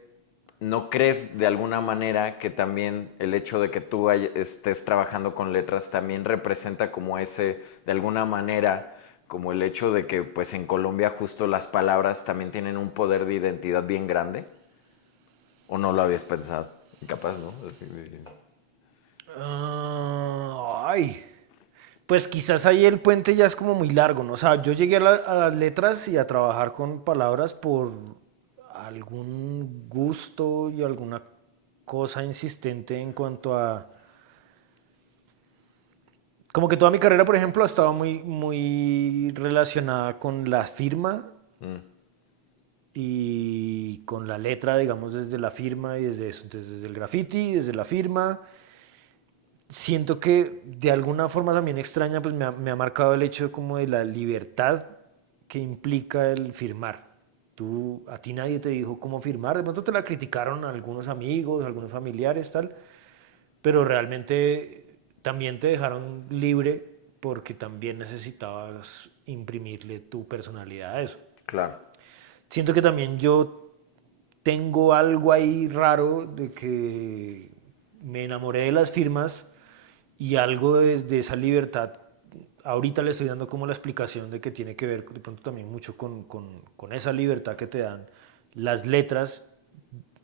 ¿no crees de alguna manera que también el hecho de que tú estés trabajando con letras también representa como ese, de alguna manera, como el hecho de que pues en Colombia justo las palabras también tienen un poder de identidad bien grande? ¿O no lo habías pensado? Capaz, ¿no? Ay. Pues quizás ahí el puente ya es como muy largo, ¿no? O sea, yo llegué a las letras y a trabajar con palabras por algún gusto y alguna cosa insistente en cuanto a... Como que toda mi carrera, por ejemplo, ha estado muy relacionada con la firma y con la letra, digamos, desde la firma y desde eso. Entonces, desde el graffiti, desde la firma. Siento que de alguna forma también extraña, pues me ha marcado el hecho como de la libertad que implica el firmar. A ti nadie te dijo cómo firmar, de pronto te la criticaron algunos amigos, algunos familiares, tal, pero realmente también te dejaron libre porque también necesitabas imprimirle tu personalidad a eso. Claro, Siento que también yo tengo algo ahí raro de que me enamoré de las firmas y algo de esa libertad. Ahorita le estoy dando como la explicación de que tiene que ver de pronto también mucho con esa libertad que te dan las letras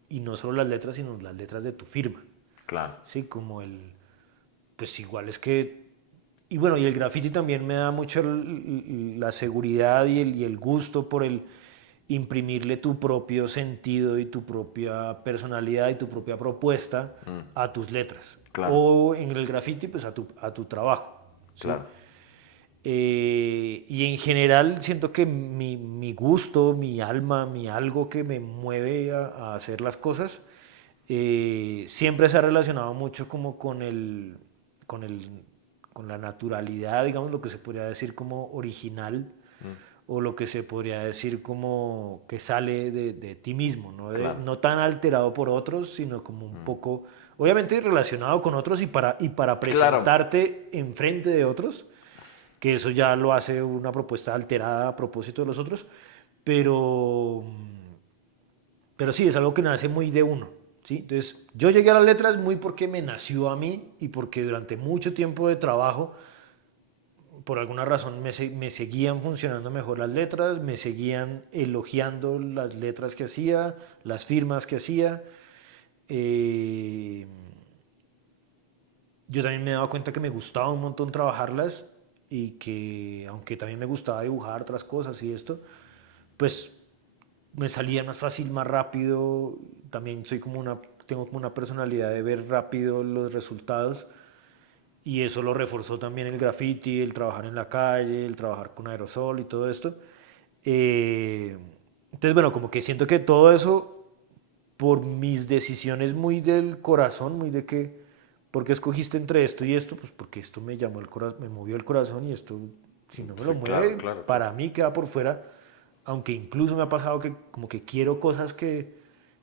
y no solo las letras, sino las letras de tu firma. claro, Sí, como pues igual es que, y bueno, y el graffiti también me da mucho la seguridad y el gusto por el imprimirle tu propio sentido y tu propia personalidad y tu propia propuesta a tus letras. claro, O en el graffiti, pues a tu trabajo. ¿Sí? claro, Y en general siento que mi gusto, mi alma, mi algo que me mueve a hacer las cosas, siempre se ha relacionado mucho como con el, con la naturalidad, digamos, lo que se podría decir como original, o lo que se podría decir como que sale de ti mismo, ¿no? claro, No tan alterado por otros, sino como un poco, obviamente relacionado con otros y para claro. presentarte enfrente de otros, que eso ya lo hace una propuesta alterada a propósito de los otros, pero, pero sí, es algo que nace muy de uno, ¿sí? Entonces, yo llegué a las letras muy porque me nació a mí y porque durante mucho tiempo de trabajo, por alguna razón, me seguían funcionando mejor las letras, me seguían elogiando las letras que hacía, las firmas que hacía. Eh, yo también me daba cuenta que me gustaba un montón trabajarlas y que, aunque también me gustaba dibujar otras cosas y esto, pues me salía más fácil, más rápido. También tengo como una personalidad de ver rápido los resultados y eso lo reforzó también el graffiti, el trabajar en la calle, el trabajar con aerosol y todo esto. Eh, entonces, bueno, como que siento que todo eso, por mis decisiones muy del corazón, muy de que, ¿por qué escogiste entre esto y esto? Pues porque esto me llamó el corazón, me movió el corazón y esto, si no me lo Sí, claro, mueve, claro, claro. para mí queda por fuera. Aunque incluso me ha pasado que como que quiero cosas que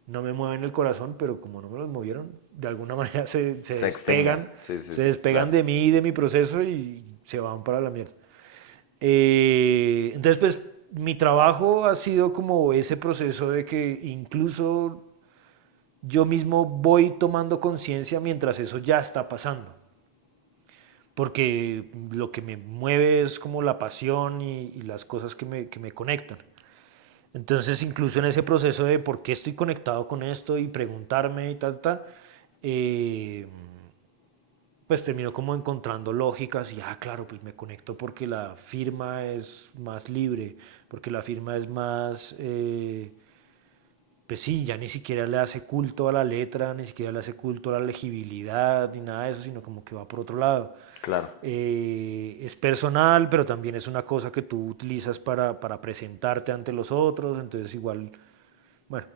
no me mueven el corazón, pero como no me los movieron, de alguna manera se Se extinguen. despegan, Sí, sí, se sí, despegan claro. de mí y de mi proceso y se van para la mierda. Entonces, pues mi trabajo ha sido como ese proceso de que incluso yo mismo voy tomando conciencia mientras eso ya está pasando. Porque lo que me mueve es como la pasión y las cosas que me conectan. Entonces, incluso en ese proceso de por qué estoy conectado con esto y preguntarme y tal, eh, pues termino como encontrando lógicas y, claro, pues me conecto porque la firma es más libre, porque la firma es más, pues sí, ya ni siquiera le hace culto a la letra, ni siquiera le hace culto a la legibilidad, ni nada de eso, sino como que va por otro lado. Claro. Es personal, pero también es una cosa que tú utilizas para presentarte ante los otros, entonces igual, bueno,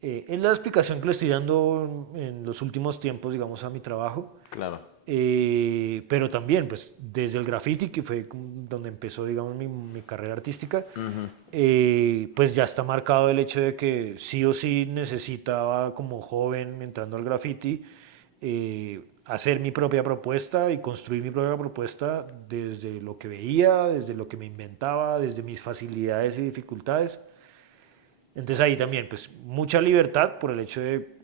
es la explicación que le estoy dando en los últimos tiempos, digamos, a mi trabajo. Claro. Pero también, pues, desde el graffiti, que fue donde empezó, digamos, mi carrera artística, Ujú. pues ya está marcado el hecho de que sí o sí necesitaba, como joven, entrando al graffiti, hacer mi propia propuesta y construir mi propia propuesta desde lo que veía, desde lo que me inventaba, desde mis facilidades y dificultades. Entonces ahí también, pues mucha libertad por el hecho de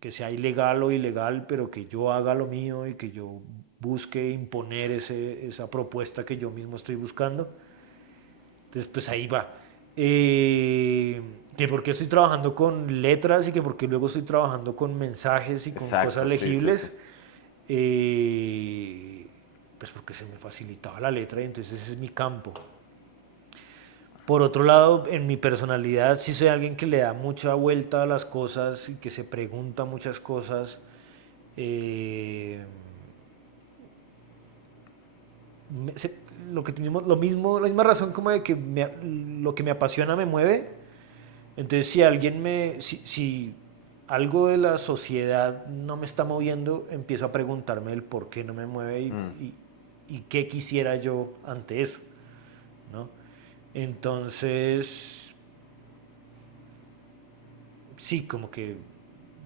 que sea ilegal o ilegal, pero que yo haga lo mío y que yo busque imponer esa propuesta que yo mismo estoy buscando. Entonces, pues ahí va. Que porque estoy trabajando con letras y que porque luego estoy trabajando con mensajes y con cosas Exacto, sí, sí, sí. legibles, eh, pues porque se me facilitaba la letra y entonces ese es mi campo. Por otro lado, en mi personalidad sí soy alguien que le da mucha vuelta a las cosas y que se pregunta muchas cosas. Eh, me- se- lo que tenemos, lo mismo, la misma razón como de que lo que me apasiona me mueve. Entonces, si algo de la sociedad no me está moviendo, empiezo a preguntarme el por qué no me mueve Mm. y qué quisiera yo ante eso, ¿no? Entonces, sí, como que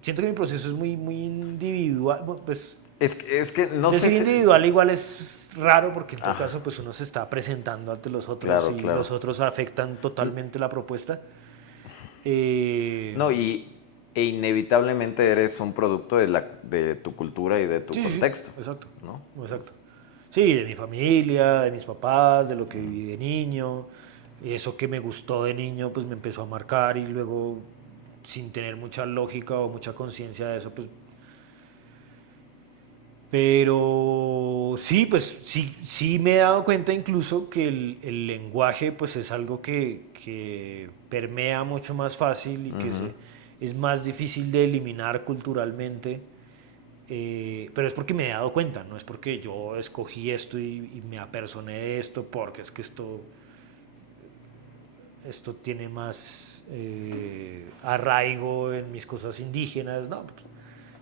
siento que mi proceso es muy individual. Bueno, pues Es que no sé decir si... individual igual es raro porque en todo Ah, caso pues uno se está presentando ante los otros claro, y claro. los otros afectan N- totalmente la propuesta. Eh, No, e inevitablemente eres un producto de tu cultura y de tu sí, sí, sí, contexto, exacto, ¿no? exacto. Sí, de mi familia, de mis papás, de lo que viví de niño. Eso que me gustó de niño pues me empezó a marcar y luego sin tener mucha lógica o mucha conciencia de eso pues. Pero sí, pues sí, sí me he dado cuenta incluso que el lenguaje pues es algo que permea mucho más fácil y que Ujú. es más difícil de eliminar culturalmente. Pero es porque me he dado cuenta, no es porque yo escogí esto y me apersoné de esto, porque es que esto tiene más arraigo en mis cosas indígenas, no, pues,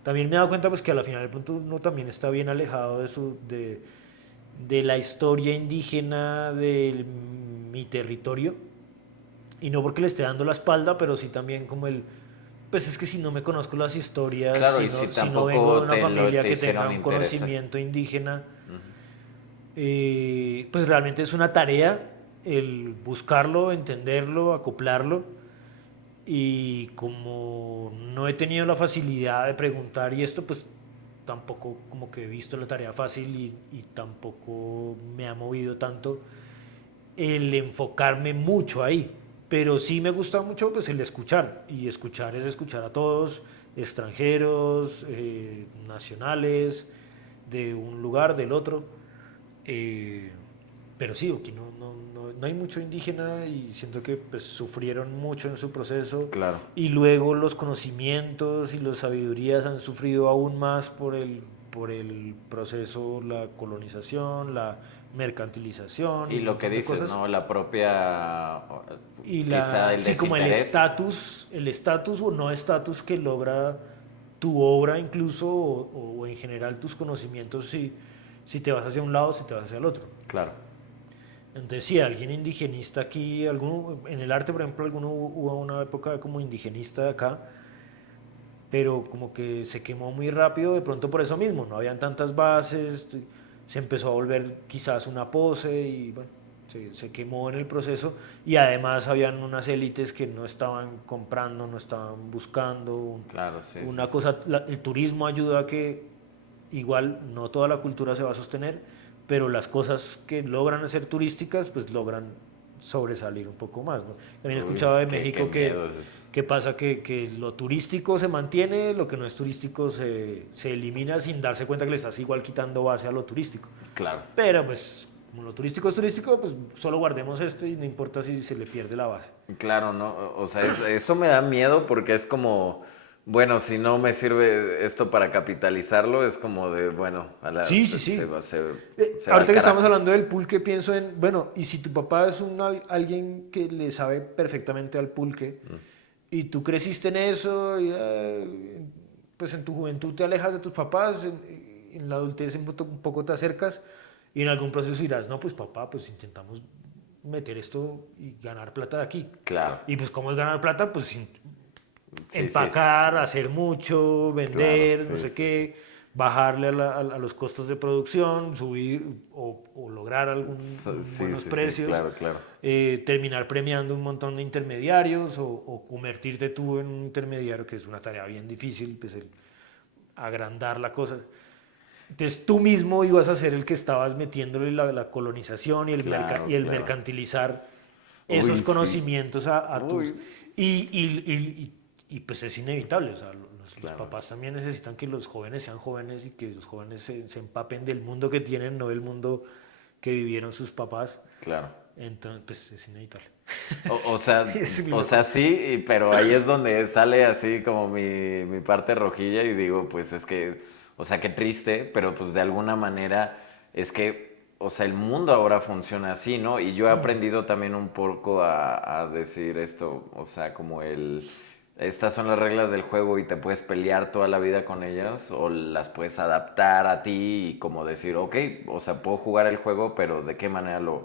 también me he dado cuenta pues que a la final del punto uno también está bien alejado de la historia indígena de mi territorio y no porque le esté dando la espalda, pero sí también como pues es que si no me conozco las historias, Claro, y si si no vengo de tampoco una te familia que tenga hicieron un interesar. conocimiento indígena, pues realmente es una tarea el buscarlo, entenderlo, acoplarlo. Y como no he tenido la facilidad de preguntar y esto, pues tampoco como que he visto la tarea fácil y tampoco me ha movido tanto el enfocarme mucho ahí. Pero sí me gusta mucho pues el escuchar. Y escuchar es escuchar a todos, extranjeros, nacionales, de un lugar, del otro. Eh, pero sí, aquí no hay mucho indígena y siento que pues, sufrieron mucho en su proceso Claro. y luego los conocimientos y las sabidurías han sufrido aún más por el proceso, la colonización, la mercantilización y Y un lo que montón de dices, cosas. ¿no? La propia, Y quizá la, el sí, como desinterés. el estatus o no estatus que logra tu obra incluso o en general tus conocimientos si te vas hacia un lado, si te vas hacia el otro. Claro. Entonces, sí, alguien indigenista aquí, en el arte, por ejemplo, hubo una época como indigenista de acá, pero como que se quemó muy rápido, de pronto por eso mismo, no habían tantas bases, se empezó a volver quizás una pose y bueno, se quemó en el proceso y además habían unas élites que no estaban comprando, no estaban buscando Claro, sí, sí, una sí. cosa, el turismo ayuda a que igual no toda la cultura se va a sostener, pero las cosas que logran ser turísticas pues logran sobresalir un poco más, ¿no? También he Uy, escuchado de qué México miedo es eso. que pasa que lo turístico se mantiene, lo que no es turístico se elimina sin darse cuenta que le estás igual quitando base a lo turístico. Claro. Pero pues como lo turístico es turístico, pues solo guardemos esto y no importa si se le pierde la base. Claro, ¿no? O sea, eso me da miedo porque es como, bueno, si no me sirve esto para capitalizarlo, es como de, bueno, Sí, sí, sí. se va al Ahorita que estamos carajo. hablando del pulque, pienso en, bueno, y si tu papá es alguien que le sabe perfectamente al pulque, y tú creciste en eso, y, pues en tu juventud te alejas de tus papás, en la adultez un poco te acercas, y en algún proceso dirás, no, pues papá, pues intentamos meter esto y ganar plata de aquí. Claro. Y pues, ¿cómo es ganar plata? Pues Sí, sí, sí. empacar, hacer mucho, Claro, vender, no sí, sé sí, sí. qué, bajarle a los costos de producción, subir o lograr Sí, buenos sí, sí, precios, claro, claro. terminar premiando un montón de intermediarios o convertirte tú en un intermediario, que es una tarea bien difícil, pues el agrandar la cosa. Entonces tú mismo ibas a ser el que estabas metiéndole la colonización Claro, y el claro. mercantilizar esos Uy, sí. conocimientos a tus... Uy, Y pues es inevitable, o sea, los claro. papás también necesitan que los jóvenes sean jóvenes y que los jóvenes se empapen del mundo que tienen, no del mundo que vivieron sus papás. Claro. Entonces, pues es inevitable. O sea, Es muy o loco. sea, sí, pero ahí es donde sale así como mi parte rojilla y digo, pues es que, o sea, qué triste, pero pues de alguna manera es que, o sea, el mundo ahora funciona así, ¿no? Y yo he aprendido también un poco a decir esto, o sea, como estas son las reglas del juego y te puedes pelear toda la vida con ellas o las puedes adaptar a ti y como decir, ok, o sea, puedo jugar el juego, pero ¿de qué manera lo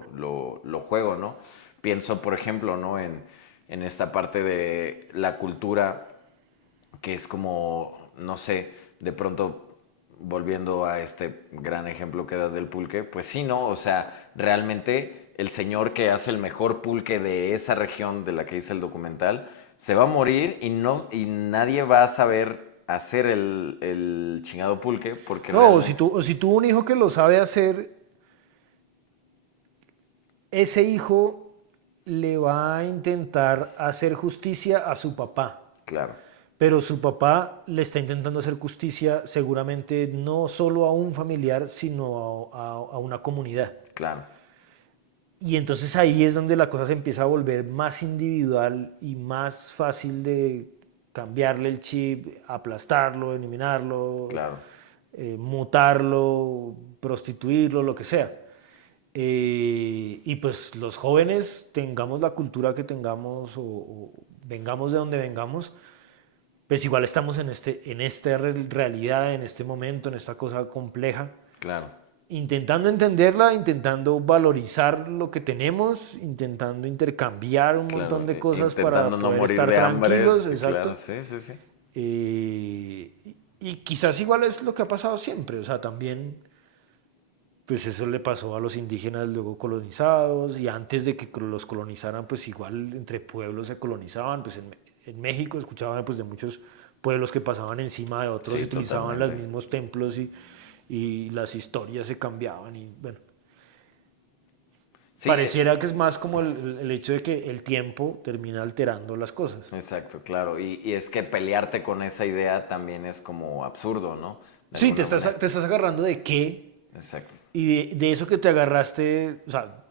juego, no? Pienso, por ejemplo, ¿no? En esta parte de la cultura que es como, no sé, de pronto volviendo a este gran ejemplo que das del pulque, pues sí, ¿no? O sea, realmente el señor que hace el mejor pulque de esa región de la que hice el documental se va a morir y nadie va a saber hacer el chingado pulque porque No, realmente, o si tuvo un hijo que lo sabe hacer, ese hijo le va a intentar hacer justicia a su papá. claro, Pero su papá le está intentando hacer justicia seguramente no solo a un familiar, sino a una comunidad. claro, Y entonces ahí es donde la cosa se empieza a volver más individual y más fácil de cambiarle el chip, aplastarlo, eliminarlo, claro, mutarlo, prostituirlo, lo que sea. Y pues los jóvenes, tengamos la cultura que tengamos o vengamos de donde vengamos, pues igual estamos en esta realidad, en este momento, en esta cosa compleja, claro. intentando entenderla, intentando valorizar lo que tenemos, intentando intercambiar un montón Claro, de cosas para intentando no poder morir estar de hambre, tranquilos, sí, claro, exacto. sí, sí, sí. Y quizás igual es lo que ha pasado siempre, o sea, también pues eso le pasó a los indígenas luego colonizados y antes de que los colonizaran, pues igual entre pueblos se colonizaban, pues en México escuchaban pues de muchos pueblos que pasaban encima de otros y Sí, utilizaban los totalmente. mismos templos y las historias se cambiaban y bueno, Sí, pareciera que es más como el hecho de que el tiempo termina alterando las cosas. exacto, claro. Y es que pelearte con esa idea también es como absurdo, ¿no? De Sí, alguna manera. te estás agarrando de qué Exacto. y de eso que te agarraste, o sea,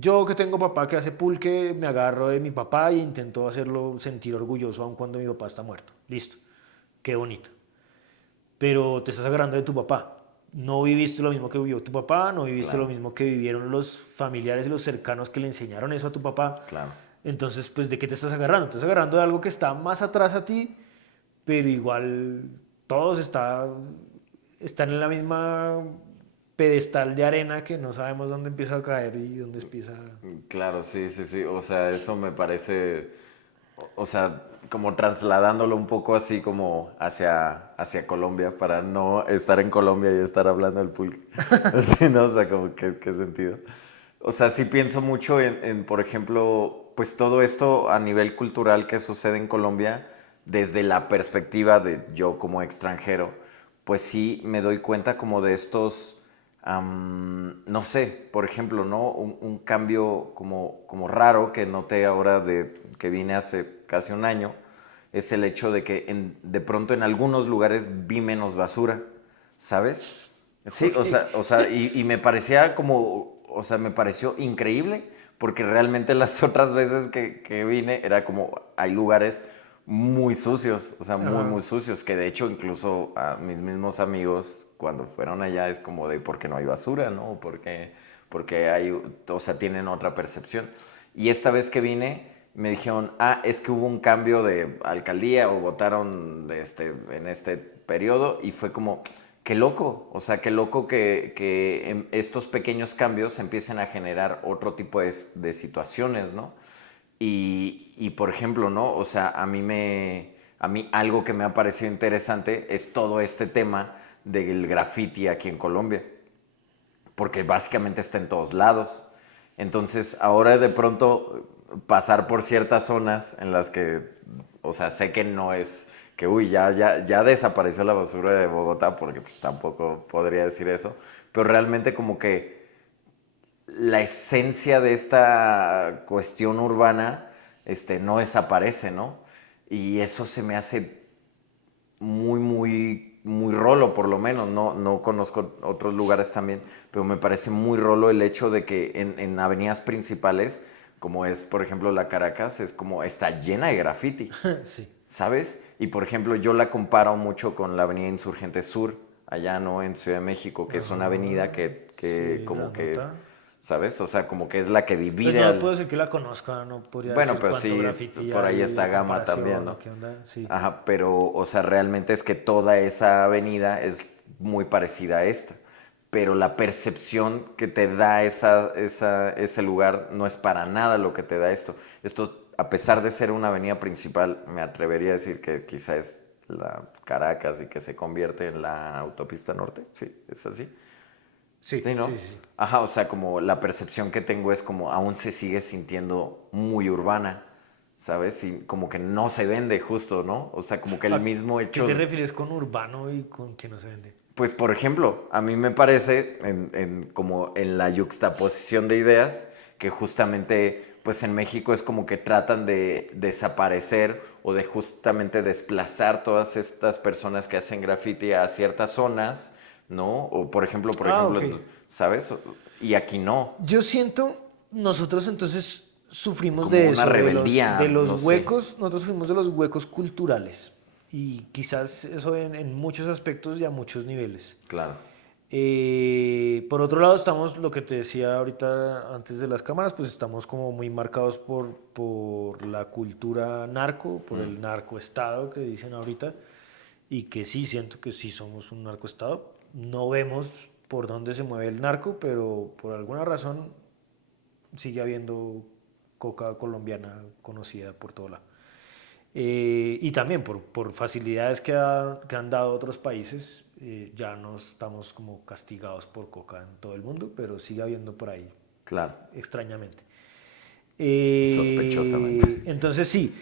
yo que tengo papá que hace pulque, me agarro de mi papá e intento hacerlo sentir orgulloso aun cuando mi papá está muerto. Listo, qué bonito. Pero te estás agarrando de tu papá. No viviste lo mismo que vivió tu papá, no viviste lo Claro, mismo que vivieron los familiares y los cercanos que le enseñaron eso a tu papá. claro. Entonces, pues, ¿de qué te estás agarrando? Te estás agarrando de algo que está más atrás a ti, pero igual todos están en la misma pedestal de arena que no sabemos dónde empieza a caer y dónde empieza. Claro, sí, sí, sí. O sea, eso me parece, o sea, como trasladándolo un poco así como hacia Colombia para no estar en Colombia y estar hablando del pulque. Así, ¿no? O sea, como qué sentido. O sea, sí pienso mucho por ejemplo, pues todo esto a nivel cultural que sucede en Colombia, desde la perspectiva de yo como extranjero, pues sí me doy cuenta como de estos, no sé, por ejemplo, ¿no? Un cambio como raro que noté ahora de que vine hace casi un año, es el hecho de que de pronto en algunos lugares vi menos basura, ¿sabes? Sí, Ok. o sea, y me parecía como, o sea, me pareció increíble, porque realmente las otras veces que vine era como, hay lugares muy sucios, o sea, muy, Ajá. muy sucios, que de hecho incluso a mis mismos amigos cuando fueron allá es como de, ¿por qué no hay basura, no? Porque hay, o sea, tienen otra percepción. Y esta vez que vine, me dijeron, es que hubo un cambio de alcaldía o votaron en este periodo y fue como, qué loco, o sea, qué loco que estos pequeños cambios empiecen a generar otro tipo de situaciones, ¿no? Por ejemplo, ¿no? O sea, a mí algo que me ha parecido interesante es todo este tema del graffiti aquí en Colombia, porque básicamente está en todos lados. Entonces, ahora de pronto pasar por ciertas zonas en las que, o sea, sé que no es que, uy, ya desapareció la basura de Bogotá, porque pues tampoco podría decir eso, pero realmente como que la esencia de esta cuestión urbana no desaparece, ¿no? Y eso se me hace muy, muy, muy rolo, por lo menos. No conozco otros lugares también, pero me parece muy rolo el hecho de que en avenidas principales, como es, por ejemplo, la Caracas, es como está llena de graffiti, Sí. ¿sabes? Y, por ejemplo, yo la comparo mucho con la avenida Insurgente Sur, allá, ¿no? En Ciudad de México, que es una avenida Ajá. que Sí, como que, grandota. ¿sabes? O sea, como que es la que Pues divide no puedo al... decir que la conozca, no podría Bueno, decir pero cuánto sí, graffiti por ahí hay está a Gama también, comparación ¿no? o qué onda. Sí. Ajá, pero, o sea, realmente es que toda esa avenida es muy parecida a esta. Pero la percepción que te da ese lugar no es para nada lo que te da esto. Esto, a pesar de ser una avenida principal, me atrevería a decir que quizá es la Caracas y que se convierte en la autopista norte. Sí, es así. Sí, Sí, ¿no? sí, sí, sí. Ajá, o sea, como la percepción que tengo es como aún se sigue sintiendo muy urbana, ¿sabes? Y como que no se vende justo, ¿no? O sea, como que el ¿A mismo qué te hecho, refieres con urbano y con que no se vende? pues por ejemplo, a mí me parece como en la yuxtaposición de ideas que justamente pues en México es como que tratan de desaparecer o de justamente desplazar todas estas personas que hacen graffiti a ciertas zonas, ¿no? O por Ah, ejemplo, ok. ¿sabes? Y aquí no, Yo siento, nosotros entonces sufrimos como de una eso, rebeldía, de los no sé, huecos, nosotros sufrimos de los huecos culturales. Y quizás eso en muchos aspectos y a muchos niveles. claro, Por otro lado, estamos, lo que te decía ahorita antes de las cámaras, pues estamos como muy marcados por la cultura narco, por el narcoestado que dicen ahorita, y que sí, siento que sí somos un narcoestado. No vemos por dónde se mueve el narco, pero por alguna razón sigue habiendo coca colombiana conocida por todo lado. Y también por facilidades que han dado otros países, Ya no estamos como castigados por coca en todo el mundo, pero sigue habiendo por ahí, Claro. extrañamente. Sospechosamente. Entonces sí,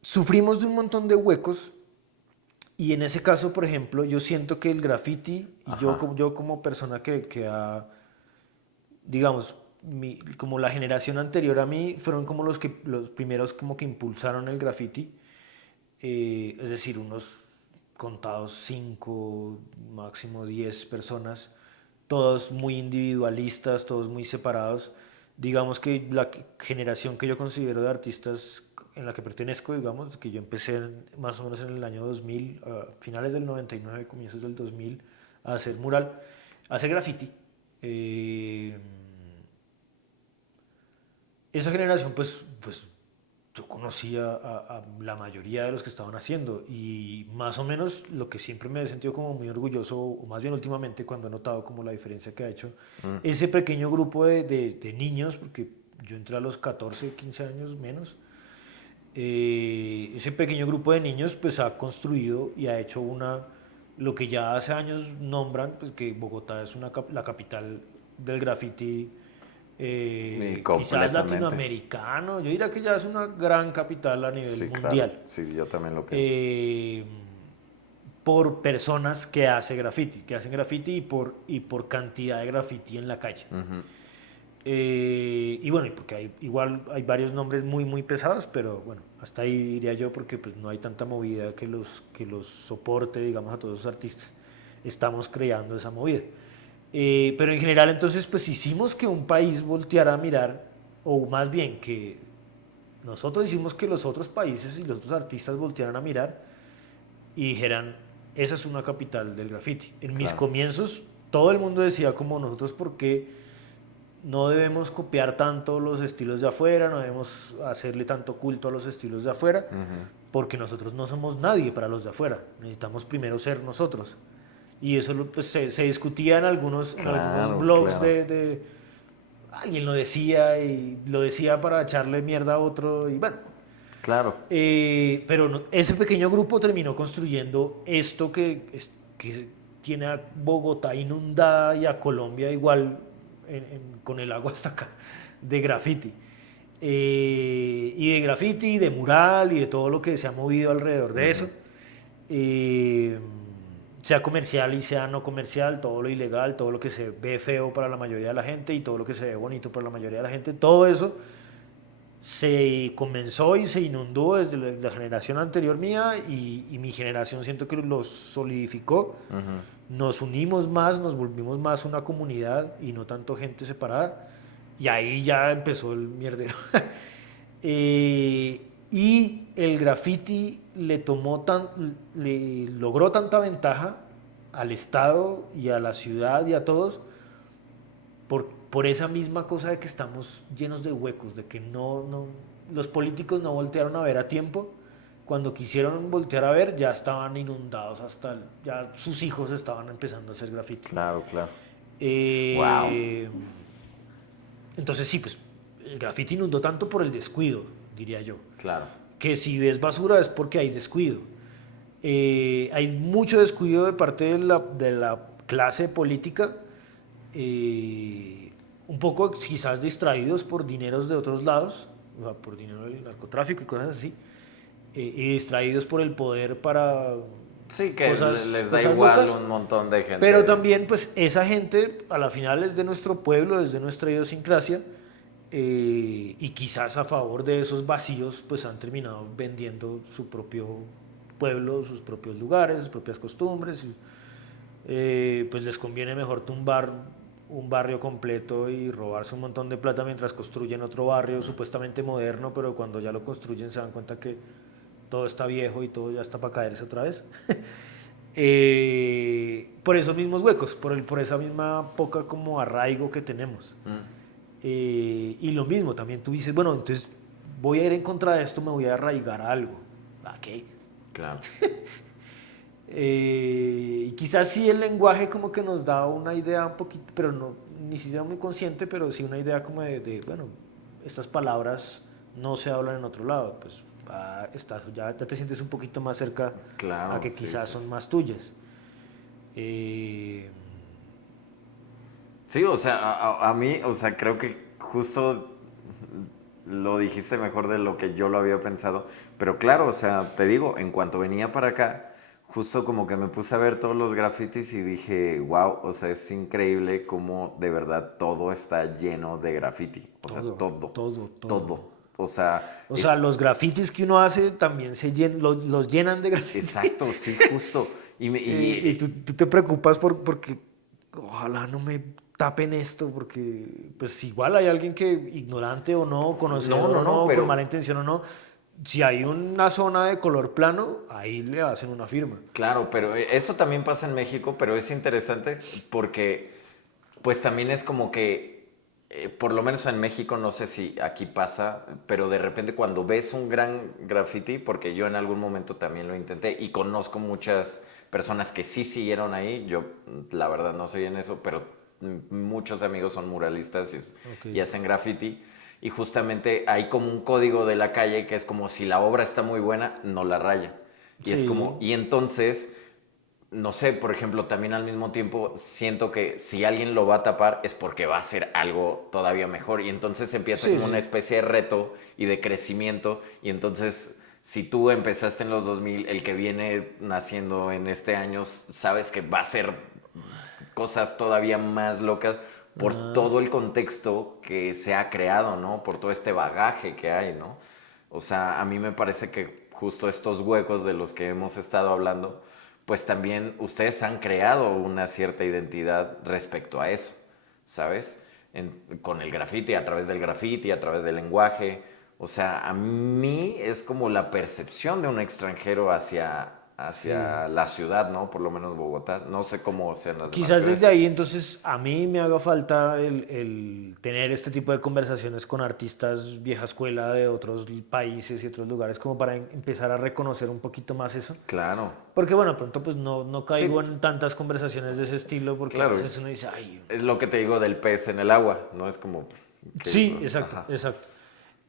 sufrimos de un montón de huecos y en ese caso, por ejemplo, yo siento que el graffiti, y Ajá. yo como persona que ha, digamos, como la generación anterior a mí, fueron como los primeros como que impulsaron el graffiti, es decir, unos contados 5, máximo 10 personas, todos muy individualistas, todos muy separados. Digamos que la generación que yo considero de artistas en la que pertenezco, digamos, que yo empecé más o menos en el año 2000, finales del 99, comienzos del 2000, a hacer mural, a hacer graffiti. Eh, Esa generación, pues yo conocía a la mayoría de los que estaban haciendo y más o menos lo que siempre me he sentido como muy orgulloso, o más bien últimamente cuando he notado como la diferencia que ha hecho ese pequeño grupo de niños, porque yo entré a los 14, 15 años menos, ese pequeño grupo de niños pues ha construido y ha hecho lo que ya hace años nombran, pues que Bogotá es la capital del graffiti, Y quizás completamente. latinoamericano, yo diría que ya es una gran capital a nivel Sí, claro. mundial, Sí, yo también lo pienso. eh, por personas que hacen graffiti, y por cantidad de graffiti en la calle. Y bueno, y porque igual hay varios nombres muy, muy pesados, pero bueno, hasta ahí diría yo, porque pues no hay tanta movida que los soporte, digamos, a todos los artistas. Estamos creando esa movida. Pero en general, entonces, pues hicimos que un país volteara a mirar, o más bien que nosotros hicimos que los otros países y los otros artistas voltearan a mirar y dijeran, esa es una capital del graffiti. En mis Claro. comienzos, todo el mundo decía como nosotros, ¿por qué no debemos copiar tanto los estilos de afuera, no debemos hacerle tanto culto a los estilos de afuera, porque nosotros no somos nadie para los de afuera, necesitamos primero ser nosotros. Y eso pues, se discutía en algunos Claro, blogs claro. alguien lo decía y lo decía para echarle mierda a otro y bueno. Claro. Pero ese pequeño grupo terminó construyendo esto que tiene a Bogotá inundada y a Colombia igual con el agua hasta acá, de graffiti. Y de graffiti, de mural y de todo lo que se ha movido alrededor de eso. Eh, Sea comercial y sea no comercial, todo lo ilegal, todo lo que se ve feo para la mayoría de la gente y todo lo que se ve bonito para la mayoría de la gente, todo eso se comenzó y se inundó desde la generación anterior mía y mi generación siento que lo solidificó. Nos unimos más, nos volvimos más una comunidad y no tanto gente separada. Y ahí ya empezó el mierdero. Y el graffiti le logró tanta ventaja al Estado y a la ciudad y a todos por esa misma cosa de que estamos llenos de huecos, de que los políticos no voltearon a ver a tiempo. Cuando quisieron voltear a ver, ya estaban inundados ya sus hijos estaban empezando a hacer graffiti. Claro, claro. Wow. Eh, entonces sí, pues el graffiti inundó tanto por el descuido, diría yo. Claro. Que si ves basura es porque hay descuido. Hay mucho descuido de parte de la clase política, un poco quizás distraídos por dineros de otros lados, o sea, por dinero del narcotráfico y cosas así, y distraídos por el poder para Sí, que cosas, les da cosas igual locas, un montón de pero gente. también pues esa gente a la final es de nuestro pueblo, es de nuestra idiosincrasia, y quizás a favor de esos vacíos pues han terminado vendiendo su propio pueblo, sus propios lugares, sus propias costumbres. Pues les conviene mejor tumbar un barrio completo y robarse un montón de plata mientras construyen otro barrio supuestamente moderno, pero cuando ya lo construyen se dan cuenta que todo está viejo y todo ya está para caerse otra vez. Por esos mismos huecos, por esa misma poca como arraigo que tenemos. Y lo mismo, también tú dices, bueno, entonces voy a ir en contra de esto, me voy a arraigar a algo. ¿A qué? Claro. Y quizás sí el lenguaje como que nos da una idea un poquito, pero no, ni siquiera muy consciente, pero sí una idea como bueno, estas palabras no se hablan en otro lado, pues ya te sientes un poquito más cerca a Claro, que sí, quizás sí, son sí. más tuyas. Eh, Sí, o sea, a mí, o sea, creo que justo lo dijiste mejor de lo que yo lo había pensado. Pero claro, o sea, te digo, en cuanto venía para acá, justo como que me puse a ver todos los grafitis y dije, wow, o sea, es increíble cómo de verdad todo está lleno de graffiti. O sea, todo, todo, todo, todo. todo. O sea, O sea, es los grafitis que uno hace también los llenan de graffiti. exacto, sí, justo. Y tú te preocupas porque ojalá no me tapen esto, porque pues igual hay alguien que, ignorante o no, no, conocedor no, o no, no, con mala pero intención o no, si hay una zona de color plano, ahí le hacen una firma. claro, pero eso también pasa en México, pero es interesante porque pues también es como que, por lo menos en México, no sé si aquí pasa, pero de repente cuando ves un gran graffiti, porque yo en algún momento también lo intenté y conozco muchas personas que sí siguieron ahí, yo la verdad no soy en eso, pero muchos amigos son muralistas Ok. y hacen graffiti. Y justamente hay como un código de la calle que es como si la obra está muy buena, no la raya. Y es como, Sí, y entonces no sé, por ejemplo, también al mismo tiempo siento que si alguien lo va a tapar es porque va a ser algo todavía mejor y entonces empieza sí, como una sí. especie de reto y de crecimiento y entonces si tú empezaste en los 2000, el que viene naciendo en este año sabes que va a ser cosas todavía más locas por Ah, todo el contexto que se ha creado, ¿no? Por todo este bagaje que hay, ¿no? O sea, a mí me parece que justo estos huecos de los que hemos estado hablando, pues también ustedes han creado una cierta identidad respecto a eso, ¿sabes? Con el graffiti, a través del graffiti, a través del lenguaje. O sea, a mí es como la percepción de un extranjero sí. hacia la ciudad, ¿no? Por lo menos Bogotá. No sé cómo sean las demás Quizás desde ciudades. ahí entonces a mí me haga falta el tener este tipo de conversaciones con artistas vieja escuela de otros países y otros lugares como para empezar a reconocer un poquito más eso. Claro. Porque bueno, pronto pues no caigo Sí, en tantas conversaciones de ese estilo porque a claro. veces uno dice, ay, Es lo que te digo del pez en el agua, ¿no? Es como que, sí, exacto, ajá. exacto.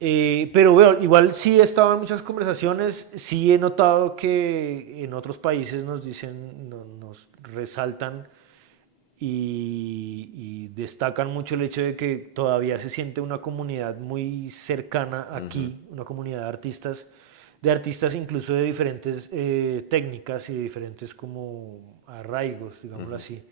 Pero bueno, igual sí he estado en muchas conversaciones, sí he notado que en otros países nos dicen, nos resaltan y destacan mucho el hecho de que todavía se siente una comunidad muy cercana aquí, una comunidad de artistas incluso de diferentes técnicas y de diferentes como arraigos, digámoslo así.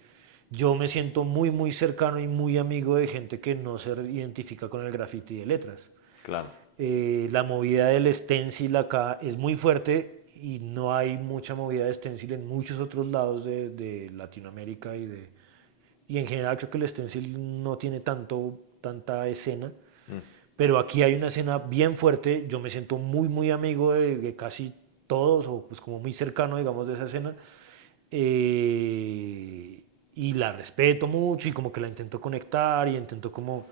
Yo me siento muy, muy cercano y muy amigo de gente que no se identifica con el graffiti de letras. Claro. La movida del stencil acá es muy fuerte y no hay mucha movida de stencil en muchos otros lados de Latinoamérica y en general creo que el stencil no tiene tanta escena, pero aquí hay una escena bien fuerte, yo me siento muy, muy amigo de casi todos, o pues como muy cercano, digamos, de esa escena, y la respeto mucho y como que la intento conectar y intento como,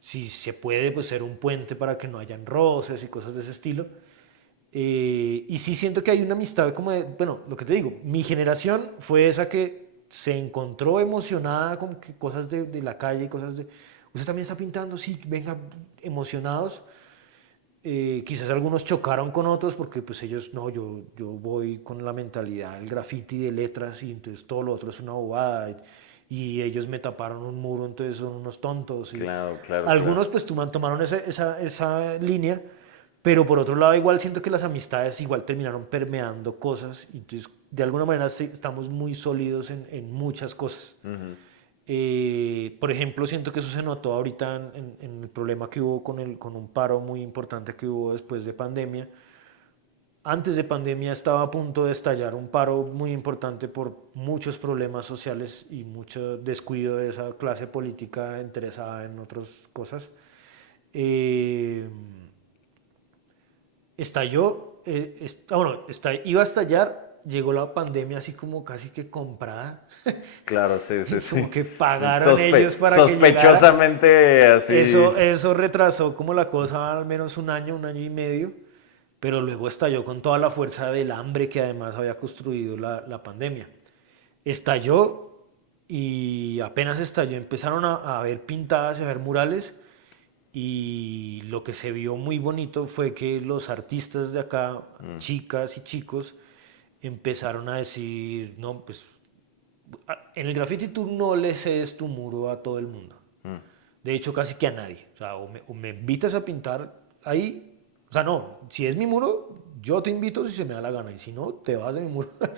si se puede, pues ser un puente para que no hayan roces y cosas de ese estilo. Y sí siento que hay una amistad como de, bueno, lo que te digo, mi generación fue esa que se encontró emocionada con que cosas de la calle, cosas de, usted también está pintando, sí, venga, emocionados. Quizás algunos chocaron con otros porque pues ellos, no, yo voy con la mentalidad del graffiti de letras y entonces todo lo otro es una bobada y ellos me taparon un muro, entonces son unos tontos. Y Claro, claro, claro. algunos pues tomaron esa línea, pero por otro lado igual siento que las amistades igual terminaron permeando cosas y entonces de alguna manera sí, estamos muy sólidos en muchas cosas. Por ejemplo, siento que eso se notó ahorita en el problema que hubo con un paro muy importante que hubo después de pandemia. Antes de pandemia estaba a punto de estallar un paro muy importante por muchos problemas sociales y mucho descuido de esa clase política interesada en otras cosas. Eh, Estalló, bueno, iba a estallar, llegó la pandemia así como casi que comprada. Claro, sí, sí, Como sí. que pagaron ellos para que llegara. Sospechosamente así. Eso retrasó como la cosa al menos un año y medio, pero luego estalló con toda la fuerza del hambre que además había construido la pandemia. Estalló y apenas estalló empezaron a ver pintadas y a ver murales y lo que se vio muy bonito fue que los artistas de acá, chicas y chicos, empezaron a decir, no, pues En el graffiti tú no le cedes tu muro a todo el mundo. De hecho, casi que a nadie. O sea, o me invitas a pintar ahí. O sea, no, si es mi muro, yo te invito si se me da la gana. Y si no, te vas de mi muro. Eh,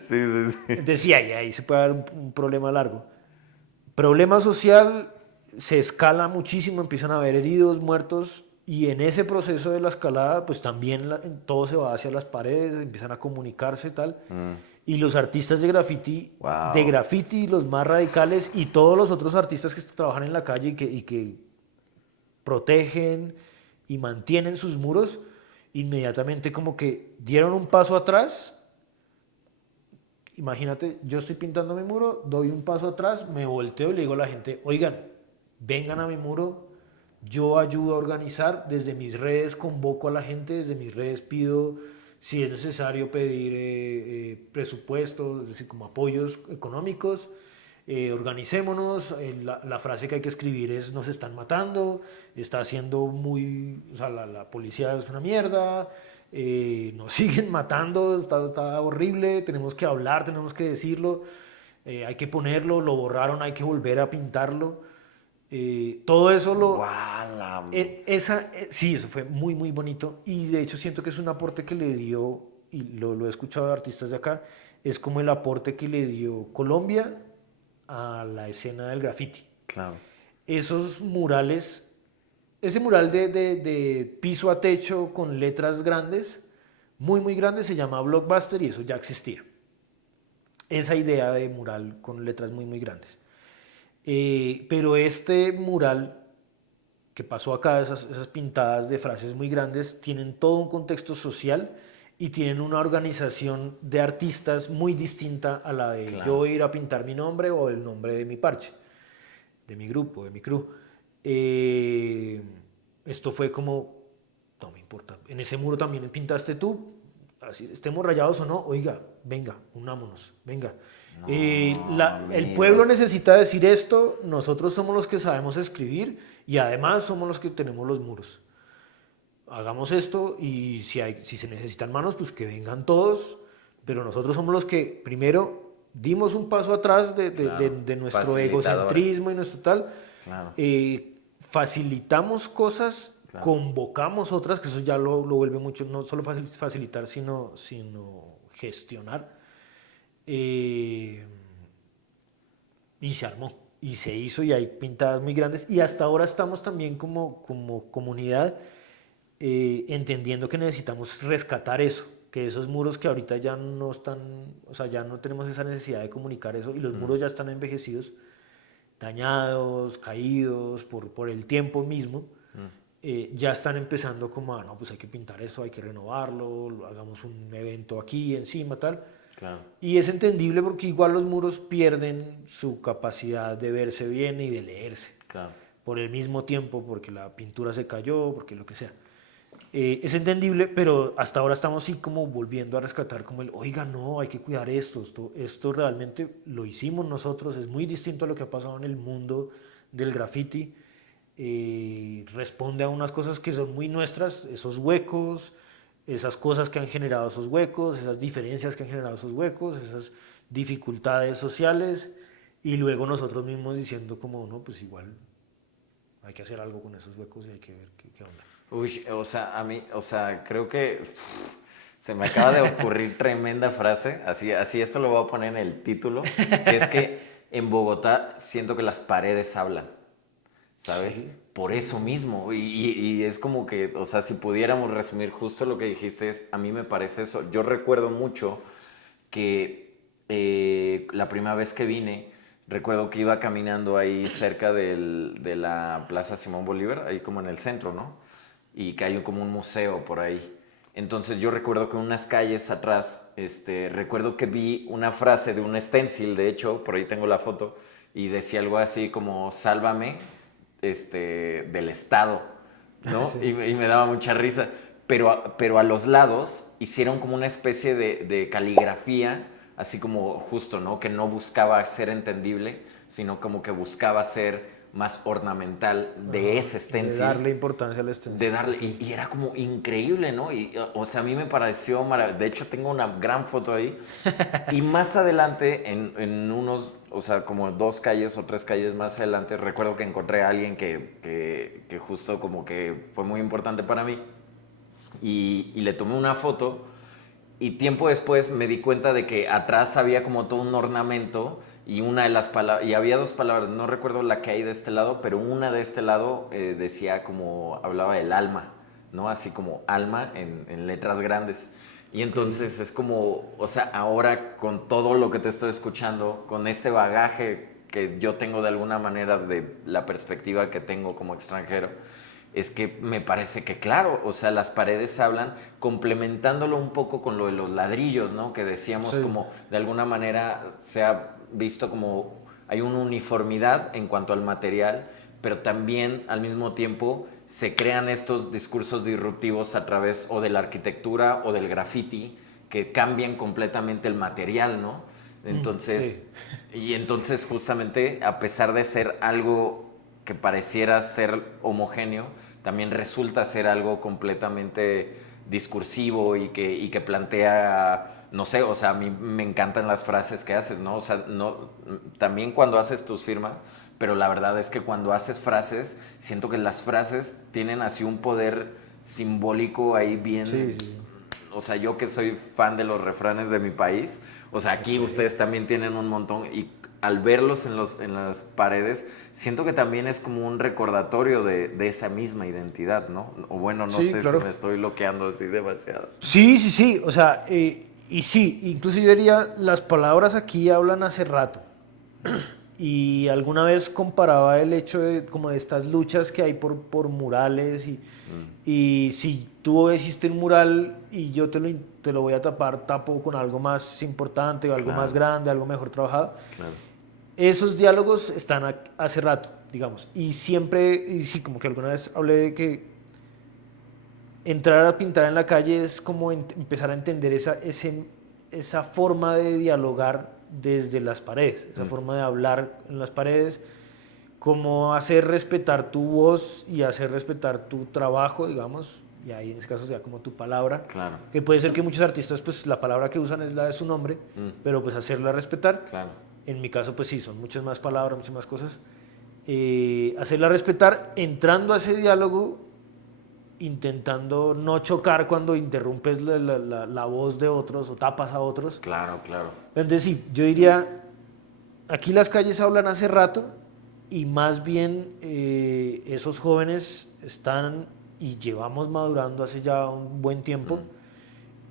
Sí, sí, sí. Decía, y ahí se puede dar un problema largo. Problema social, se escala muchísimo, empiezan a haber heridos, muertos, y en ese proceso de la escalada, pues también todo se va hacia las paredes, empiezan a comunicarse y tal. Y los artistas de Wow. graffiti, los más radicales, y todos los otros artistas que trabajan en la calle y que protegen y mantienen sus muros, inmediatamente como que dieron un paso atrás. Imagínate, yo estoy pintando mi muro, doy un paso atrás, me volteo y le digo a la gente, oigan, vengan a mi muro, yo ayudo a organizar, desde mis redes convoco a la gente, desde mis redes pido, si es necesario, pedir presupuestos, es decir, como apoyos económicos, organicémonos, la frase que hay que escribir es nos están matando, está haciendo muy, o sea, la policía es una mierda, nos siguen matando, está horrible, tenemos que hablar, tenemos que decirlo, hay que ponerlo, lo borraron, hay que volver a pintarlo. Todo eso Wow. sí, eso fue muy, muy bonito y de hecho siento que es un aporte que le dio, y lo he escuchado de artistas de acá, es como el aporte que le dio Colombia a la escena del graffiti. Claro. Esos murales, ese mural de piso a techo con letras grandes, muy, muy grandes, se llama Blockbuster y eso ya existía. Esa idea de mural con letras muy, muy grandes. Pero este mural que pasó acá, esas pintadas de frases muy grandes, tienen todo un contexto social y tienen una organización de artistas muy distinta a la de yo Claro. voy a ir a pintar mi nombre o el nombre de mi parche, de mi grupo, de mi crew. Eh, Esto fue como, no me importa, en ese muro también pintaste tú, así estemos rayados o no, oiga, venga, unámonos, venga. No, El pueblo amigo. necesita decir esto, nosotros somos los que sabemos escribir y además somos los que tenemos los muros. Hagamos esto y si se necesitan manos, pues que vengan todos, pero nosotros somos los que primero dimos un paso atrás Claro. de nuestro Facilitadores. egocentrismo y nuestro tal, Claro. facilitamos cosas, Claro. convocamos otras, que eso ya lo vuelve mucho, no solo facilitar, sino gestionar. Eh, y se armó, y se hizo, y hay pintadas muy grandes, y hasta ahora estamos también como comunidad entendiendo que necesitamos rescatar eso, que esos muros que ahorita ya no están, o sea, ya no tenemos esa necesidad de comunicar eso, y los muros ya están envejecidos, dañados, caídos por el tiempo mismo, ya están empezando como a, no, pues hay que pintar eso, hay que renovarlo, hagamos un evento aquí encima, tal. Claro. Y es entendible porque igual los muros pierden su capacidad de verse bien y de leerse. Claro. Por el mismo tiempo, porque la pintura se cayó, porque lo que sea. Es entendible, pero hasta ahora estamos así como volviendo a rescatar como oiga, no, hay que cuidar esto realmente lo hicimos nosotros, es muy distinto a lo que ha pasado en el mundo del graffiti, responde a unas cosas que son muy nuestras, esos huecos, esas cosas que han generado esos huecos, esas diferencias que han generado esos huecos, esas dificultades sociales, y luego nosotros mismos diciendo como, no, pues igual hay que hacer algo con esos huecos y hay que ver qué onda. Uy, o sea, a mí, o sea, creo que se me acaba de ocurrir tremenda frase, así eso lo voy a poner en el título, que es que en Bogotá siento que las paredes hablan, ¿sabes? Sí, Por sí, eso sí. mismo, y es como que, o sea, si pudiéramos resumir justo lo que dijiste, a mí me parece eso. Yo recuerdo mucho que la primera vez que vine, recuerdo que iba caminando ahí cerca de la Plaza Simón Bolívar, ahí como en el centro, ¿no? Y que hay como un museo por ahí. Entonces yo recuerdo que unas calles atrás, recuerdo que vi una frase de un stencil, de hecho, por ahí tengo la foto, y decía algo así como, sálvame, del Estado, ¿no? Sí. Y me daba mucha risa. Pero a los lados hicieron como una especie de caligrafía, así como justo, ¿no? Que no buscaba ser entendible, sino como que buscaba ser más ornamental de ese De stencil. darle importancia al stencil. De darle, y era como increíble, ¿no? Y, o sea, a mí me pareció maravilloso. De hecho, tengo una gran foto ahí. Y más adelante, en unos, o sea, como 2 calles o 3 calles más adelante, recuerdo que encontré a alguien que justo como que fue muy importante para mí. Y le tomé una foto y tiempo después me di cuenta de que atrás había como todo un ornamento y una de las palabras, y había 2 palabras, no recuerdo la que hay de este lado, pero una de este lado decía como, hablaba del alma, ¿no? Así como alma en letras grandes. Y entonces es como, o sea, ahora con todo lo que te estoy escuchando, con este bagaje que yo tengo de alguna manera de la perspectiva que tengo como extranjero, es que me parece que claro, o sea, las paredes hablan complementándolo un poco con lo de los ladrillos, ¿no? Que decíamos Sí, como de alguna manera se ha visto como hay una uniformidad en cuanto al material, pero también al mismo tiempo se crean estos discursos disruptivos a través o de la arquitectura o del graffiti que cambian completamente el material, ¿no? sí, Entonces, y entonces justamente a pesar de ser algo que pareciera ser homogéneo, también resulta ser algo completamente discursivo y que plantea, no sé, o sea, a mí me encantan las frases que haces, ¿no? O sea, no, también cuando haces tus firmas, pero la verdad es que cuando haces frases, siento que las frases tienen así un poder simbólico ahí sí, bien, sí. o sea, yo que soy fan de los refranes de mi país, o sea, aquí Ok. ustedes también tienen un montón y al verlos en las paredes, siento que también es como un recordatorio de esa misma identidad, ¿no? O bueno, no Sí, sé si me claro. estoy bloqueando así demasiado. Sí, sí, sí. O sea, y sí, incluso yo diría, las palabras aquí hablan hace rato. Y alguna vez comparaba el hecho de como de estas luchas que hay por murales y si tú hiciste un mural y yo te lo voy a tapar, tapo con algo más importante, algo más Claro, grande, algo mejor trabajado. claro. Esos diálogos están hace rato, digamos. Y siempre, y sí, como que alguna vez hablé de que entrar a pintar en la calle es como empezar a entender esa forma de dialogar desde las paredes, esa forma de hablar en las paredes, como hacer respetar tu voz y hacer respetar tu trabajo, digamos, y ahí en este caso sea como tu palabra, Claro, que puede ser que muchos artistas pues la palabra que usan es la de su nombre, pero pues hacerla respetar. claro. En mi caso pues sí, son muchas más palabras, muchas más cosas. Hacerla respetar entrando a ese diálogo intentando no chocar cuando interrumpes la voz de otros o tapas a otros. Claro, claro. Entonces sí, yo diría, aquí las calles hablan hace rato y más bien esos jóvenes están y llevamos madurando hace ya un buen tiempo.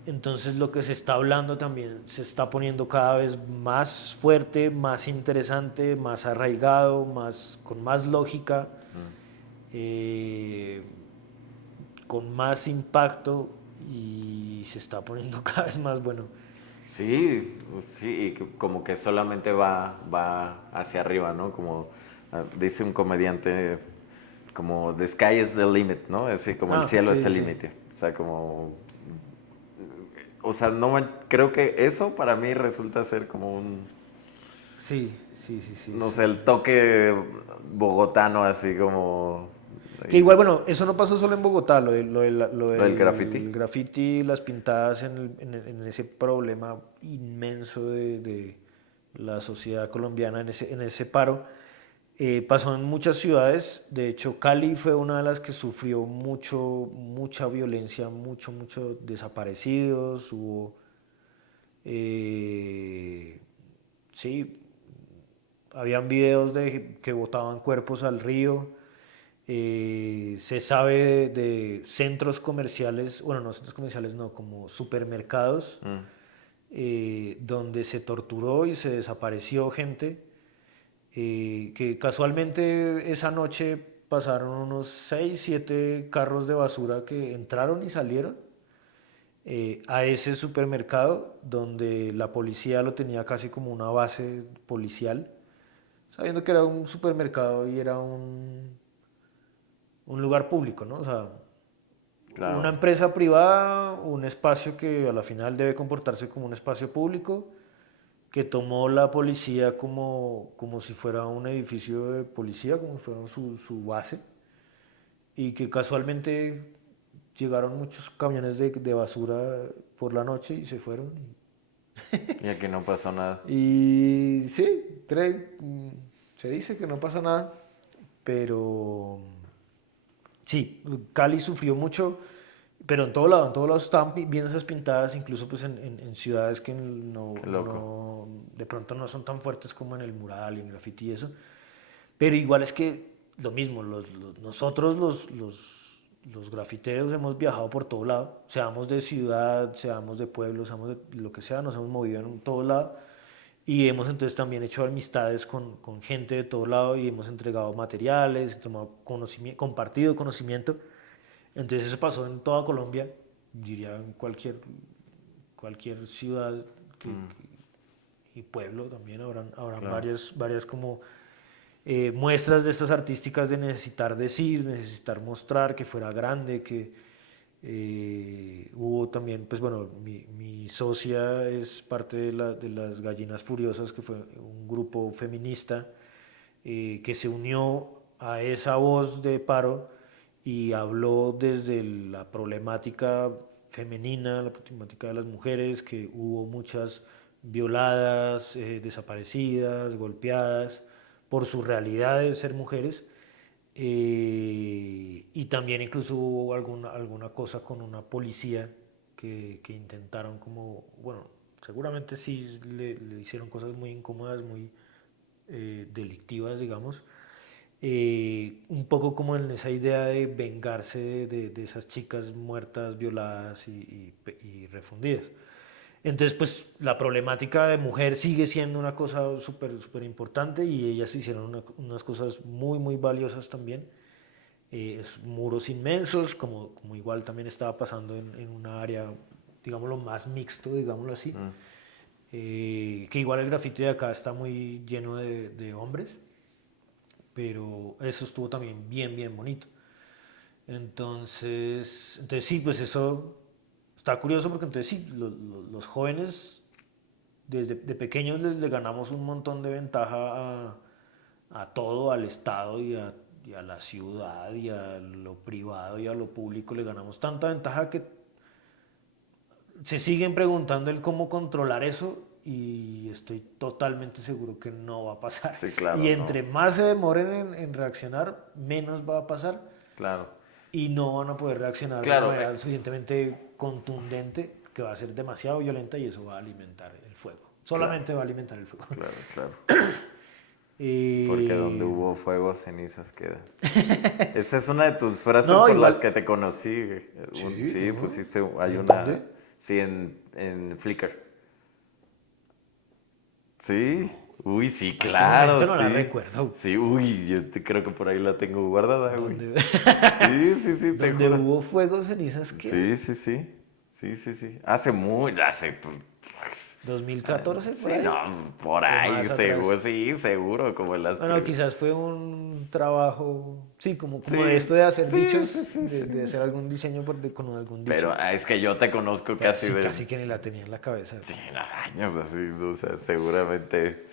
Entonces lo que se está hablando también se está poniendo cada vez más fuerte, más interesante, más arraigado, con más lógica. Eh, con más impacto y se está poniendo cada vez más bueno. Sí, sí, y como que solamente va hacia arriba, ¿no? Como dice un comediante, como the sky is the limit, ¿no? Así como el Ah, cielo es sí, el sí. límite. O sea, como, o sea, no creo que eso para mí resulta ser como un, Sí, sí, sí, sí. no sé, el toque bogotano, así como Que igual, bueno, eso no pasó solo en Bogotá, lo lo del graffiti. del graffiti, las pintadas en ese problema inmenso de la sociedad colombiana, en ese paro. Pasó en muchas ciudades, de hecho Cali fue una de las que sufrió mucha violencia, mucho desaparecidos, hubo, eh, sí, habían videos de que botaban cuerpos al río. Se sabe de centros comerciales, bueno, no centros comerciales, no, como supermercados, donde se torturó y se desapareció gente, que casualmente esa noche pasaron unos 6 7 carros de basura que entraron y salieron a ese supermercado donde la policía lo tenía casi como una base policial, sabiendo que era un supermercado y era un lugar público, ¿no? O sea, una Claro. empresa privada, un espacio que a la final debe comportarse como un espacio público, que tomó la policía como si fuera un edificio de policía, como si fuera su base, y que casualmente llegaron muchos camiones de basura por la noche y se fueron. Y aquí no pasó nada. Y sí, se dice que no pasa nada, pero sí, Cali sufrió mucho, pero en todo lado estaban viendo esas pintadas, incluso pues en ciudades que Qué loco. de pronto no son tan fuertes como en el mural y en el graffiti y eso, pero igual es que lo mismo, nosotros los grafiteros hemos viajado por todo lado, seamos de ciudad, seamos de pueblo, seamos de lo que sea, nos hemos movido en todo lado y hemos entonces también hecho amistades con gente de todo lado y hemos entregado materiales, tomado conocimiento, compartido conocimiento. Entonces eso pasó en toda Colombia, diría en cualquier ciudad y pueblo también habrán Claro. varias como muestras de estas artísticas de necesitar decir, necesitar mostrar que fuera grande, que hubo también, pues bueno, mi socia es parte de las Gallinas Furiosas, que fue un grupo feminista que se unió a esa voz de paro y habló desde la problemática femenina, la problemática de las mujeres, que hubo muchas violadas, desaparecidas, golpeadas por su realidad de ser mujeres. Y también incluso hubo alguna cosa con una policía que intentaron como, bueno, seguramente sí le hicieron cosas muy incómodas, muy delictivas, digamos. Un poco como en esa idea de vengarse de esas chicas muertas, violadas y refundidas. Entonces, pues la problemática de mujer sigue siendo una cosa súper importante y ellas hicieron unas cosas muy valiosas también. Muros inmensos, como igual también estaba pasando en una área, digámoslo, más mixto, digámoslo así. Que igual el grafiti de acá está muy lleno de hombres, pero eso estuvo también bien bonito. Entonces sí, pues eso está curioso porque entonces sí, los jóvenes desde de pequeños les ganamos un montón de ventaja a todo, al Estado y a la ciudad y a lo privado y a lo público, le ganamos tanta ventaja que se siguen preguntando el cómo controlar eso y estoy totalmente seguro que no va a pasar. Sí, claro, Y no. entre más se demoren en reaccionar, menos va a pasar Claro. y no van a poder reaccionar de una Claro, manera suficientemente contundente que va a ser demasiado violenta y eso va a alimentar el fuego. claro, Solamente va a alimentar el fuego. claro, claro. Porque donde Eh, hubo fuego, cenizas quedan. Esa es una de tus frases no, por las igual. que te conocí. Sí, Sí, ¿no? pusiste, hay ¿En una, dónde? sí, en Flickr. Sí, uy, sí, A este claro, momento no la sí. recuerdo. Sí, uy, creo que por ahí la tengo guardada, güey. Donde, Sí, sí, sí, te donde juro. hubo fuego, cenizas quedan. Sí, sí, sí. Sí, sí, sí. Hace muy, hace, pues, 2014 por sí, ahí. no, por O ahí, más atrás. seguro, sí, seguro, como en las Bueno, quizás fue un trabajo, sí, como de Sí, esto de hacer sí, sí, dichos, sí, de sí. hacer algún diseño con algún Pero dicho. es que yo te conozco Pero casi sí, de casi que ni la tenía en la cabeza. 100 años, así, o sea, seguramente.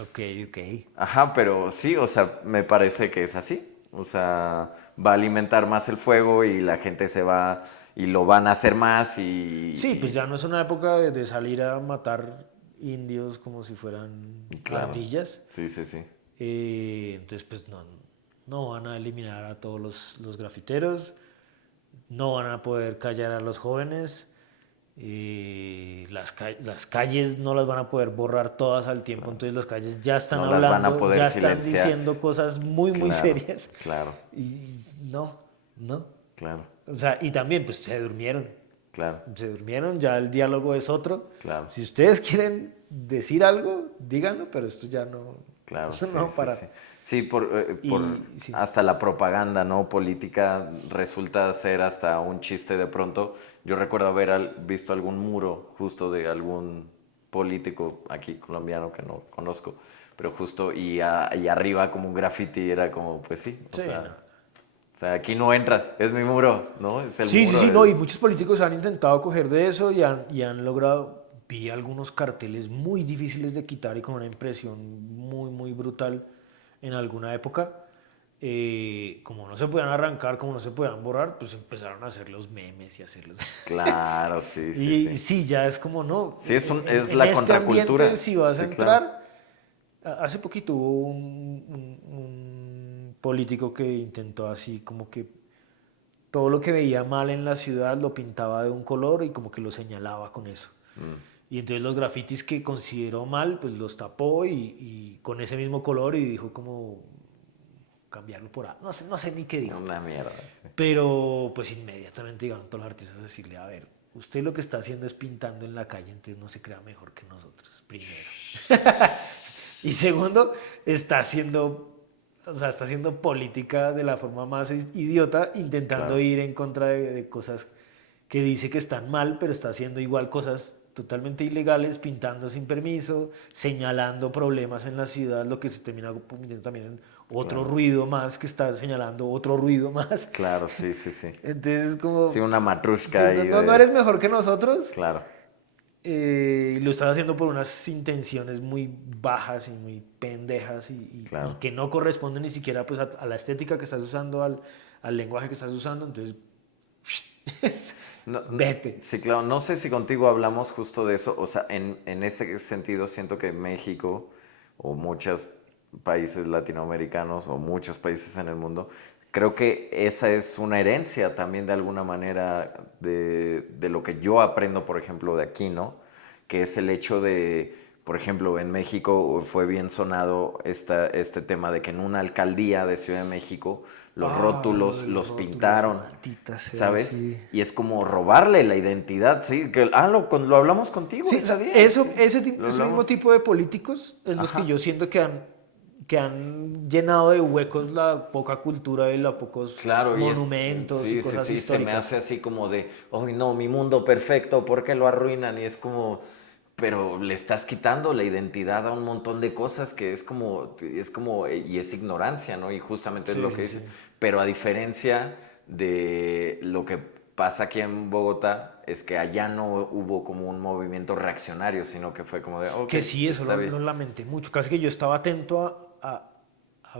Ok, ok. Ajá, pero sí, o sea, me parece que es así. O sea, va a alimentar más el fuego y la gente se va y lo van a hacer más Sí, pues y ya no es una época de salir a matar indios como si fueran claro. ardillas. Sí, sí, sí. Entonces, pues no van a eliminar a todos los grafiteros, no van a poder callar a los jóvenes, las calles no las van a poder borrar todas al tiempo, entonces las calles ya están No las van a hablando, poder ya están silenciar. diciendo cosas muy Claro, serias claro, y no. claro, O sea, y también pues claro, se durmieron, ya el diálogo es otro. claro. Si ustedes quieren decir algo, díganlo, pero esto ya no, Claro, eso no va sí, a sí, parar. sí. Sí, por Y sí, hasta la propaganda, ¿no? Política resulta ser hasta un chiste de pronto. Yo recuerdo haber visto algún muro justo de algún político aquí colombiano que no conozco, pero justo y arriba como un graffiti era como, pues sí, sí, no. o sea, aquí no entras, es mi muro, ¿no? Es el Sí, sí, muro. sí, no, y muchos políticos han intentado coger de eso y han logrado, vi algunos carteles muy difíciles de quitar y con una impresión muy, muy brutal en alguna época. Como no se podían arrancar, como no se podían borrar, pues empezaron a hacer los memes y hacerlos. Claro, sí, sí, Y sí. sí, ya es como, no, Sí, es en la este ambiente contracultura. si vas a Sí, claro. entrar, hace poquito hubo un político que intentó así como que todo lo que veía mal en la ciudad lo pintaba de un color y como que lo señalaba con eso. Mm, Y entonces los grafitis que consideró mal, pues los tapó y con ese mismo color y dijo como cambiarlo por A. No sé, no sé ni qué dijo. una mierda, sí. Pero pues inmediatamente llegaron todos los artistas a decirle, a ver, usted lo que está haciendo es pintando en la calle, entonces no se crea mejor que nosotros, primero. Y segundo, está haciendo, o sea, está haciendo política de la forma más idiota, intentando Claro. ir en contra de cosas que dice que están mal, pero está haciendo igual cosas totalmente ilegales, pintando sin permiso, señalando problemas en la ciudad, lo que se termina convirtiendo también en otro Claro. ruido más que está señalando otro ruido más. Claro, sí, sí, sí. Entonces es Sí, como, una sí, matrushka ahí no de... eres mejor que nosotros, Claro, y lo estás haciendo por unas intenciones muy bajas y muy pendejas y claro. que no corresponden ni siquiera pues a la estética que estás usando, al lenguaje que estás usando, entonces No, vete. sí, claro, no sé si contigo hablamos justo de eso, o sea, en ese sentido siento que México o muchos países latinoamericanos o muchos países en el mundo, creo que esa es una herencia también de alguna manera de lo que yo aprendo, por ejemplo, de aquí, ¿no? Que es el hecho de, por ejemplo, en México fue bien sonado este tema de que en una alcaldía de Ciudad de México los Ah, lo rótulos de los los rótulos, pintaron, maldita sea, ¿sabes? sí. Y es como robarle la identidad, ¿sí? Que, lo hablamos contigo Sí, ese día, eso, sí. Lo ese mismo hablamos. tipo de políticos es los que Ajá. yo siento que han llenado de huecos la poca cultura y los pocos Claro, y es, monumentos y sí, sí, cosas sí, se me hace históricas. así como de, ay no, mi mundo perfecto, ¿por qué lo arruinan? Y es como, pero le estás quitando la identidad a un montón de cosas que es como, y es ignorancia, ¿no? Y justamente es Sí, lo que sí, sí. dices. Pero a diferencia de lo que pasa aquí en Bogotá, es que allá no hubo como un movimiento reaccionario, sino que fue como de, ok, Que sí, eso está bien. lo lamenté mucho. Casi que yo estaba atento a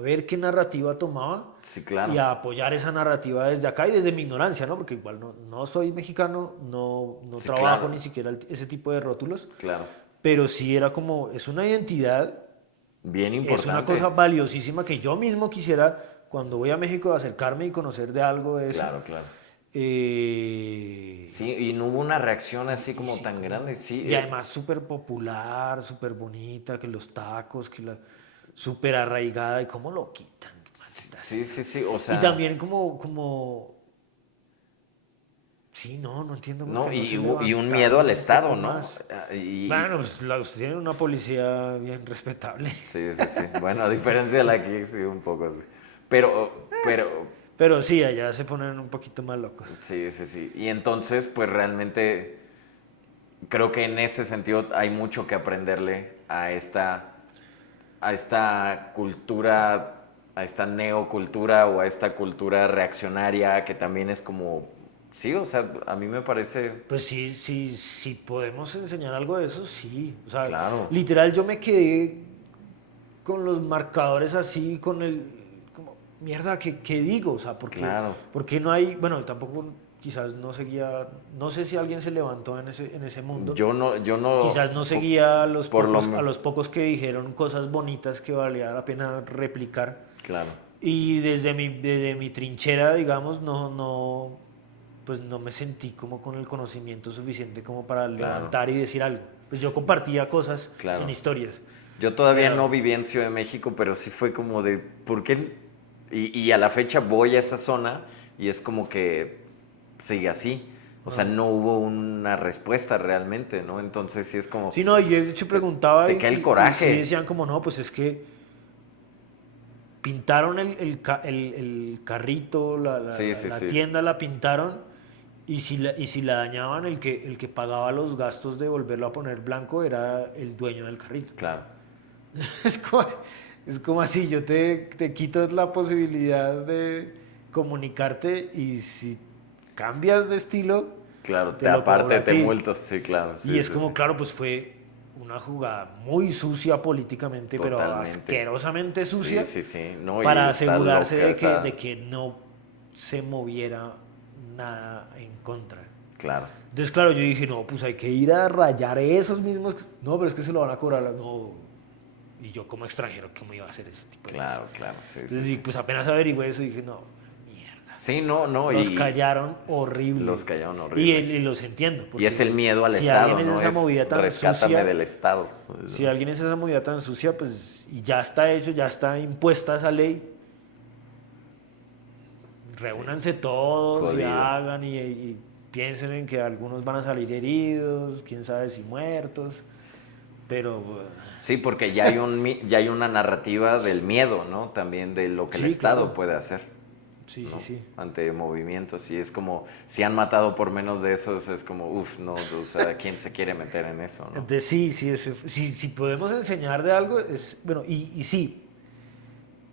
ver qué narrativa tomaba Sí, y claro, a apoyar esa narrativa desde acá y desde mi ignorancia, ¿no? Porque igual no soy mexicano, no sí, trabajo claro, ni siquiera ese tipo de rótulos, claro. pero sí era como, es una identidad, Bien es una cosa importante. valiosísima que yo mismo quisiera, cuando voy a México, acercarme y conocer de algo de eso. Claro, claro. Eh, Sí, y no hubo una reacción así y como sí, tan grande. como, Sí, y además súper popular, súper bonita, que los tacos, que la súper arraigada, y cómo lo quitan, maldita sí, sea. sí, sí, o Y sea, también sí, no entiendo por no, qué no se y un miedo levantaron al un poco Estado, ¿no? más. Ah, Bueno, pues tienen una policía bien respetable. sí, sí, sí. Bueno, a diferencia de la que sí, un poco, sí. Pero, Pero sí, allá se ponen un poquito más locos. sí, sí, sí. Y entonces, pues realmente creo que en ese sentido hay mucho que aprenderle a esta cultura, a esta neocultura o a esta cultura reaccionaria que también es como, sí, o sea, a mí me parece, Pues sí, sí, sí podemos enseñar algo de eso, sí. O sea, claro, literal yo me quedé con los marcadores así, con el, como, mierda, ¿qué digo? O sea, claro. por qué no hay, bueno, tampoco quizás no seguía, no sé si alguien se levantó en ese mundo, Yo no, quizás no seguía por lo, a los pocos que dijeron cosas bonitas que valía la pena replicar. claro, Y desde mi trinchera, digamos, pues no me sentí como con el conocimiento suficiente como para claro, levantar y decir algo. Pues yo compartía cosas en claro. historias. Yo todavía Pero, no viví en Ciudad de México, pero sí fue como de, ¿por qué? Y a la fecha voy a esa zona y es como que sigue así. O sea, no. no hubo una respuesta realmente, ¿no? Entonces sí es como, Sí, no, y yo de hecho te, preguntaba te cae el y sí coraje. decían como, no, pues es que pintaron el carrito, Sí, sí, la sí, tienda la pintaron y si la dañaban, el que pagaba los gastos de volverlo a poner blanco era el dueño del carrito. claro. Es como, es como así, yo te quito la posibilidad de comunicarte y si cambias de estilo, Claro, te lo cobro aparte a te ti. multo, sí, claro. Y Sí, es sí, como, sí. claro, pues fue una jugada muy sucia políticamente, pero Totalmente. asquerosamente Sí, sucia, sí, sí. No, y para está asegurarse loca de esa. que no se moviera nada en contra. Claro, Entonces, claro, yo dije, no, pues hay que ir a rayar esos mismos. No, pero es que se lo van a cobrar. No. Y yo como extranjero, ¿cómo iba a hacer ese tipo de cosas? claro, claro. Sí, sí, Entonces, y sí. pues apenas averigüé eso, dije, no, mierda. Sí, no, no, Los y callaron los horrible. callaron Y, horrible. y los entiendo, Y es el porque miedo al si alguien Estado, es ¿no? esa Es movida tan rescátame sucia, del Estado. si alguien es esa movida tan sucia, pues, y ya está hecho, ya está impuesta esa ley, Sí, reúnanse todos y jodido. hagan y piensen en que algunos van a salir heridos, quién sabe si muertos, pero Sí, porque ya hay ya hay una narrativa del miedo, ¿no? También de lo que el sí, Estado claro, puede hacer, sí, sí, ¿no? sí. Ante movimientos. Y es como, si han matado por menos de esos, es como, uff, no, o sea, ¿quién se quiere meter en eso, no? Entonces sí, sí, si podemos enseñar de algo, es, bueno, y sí,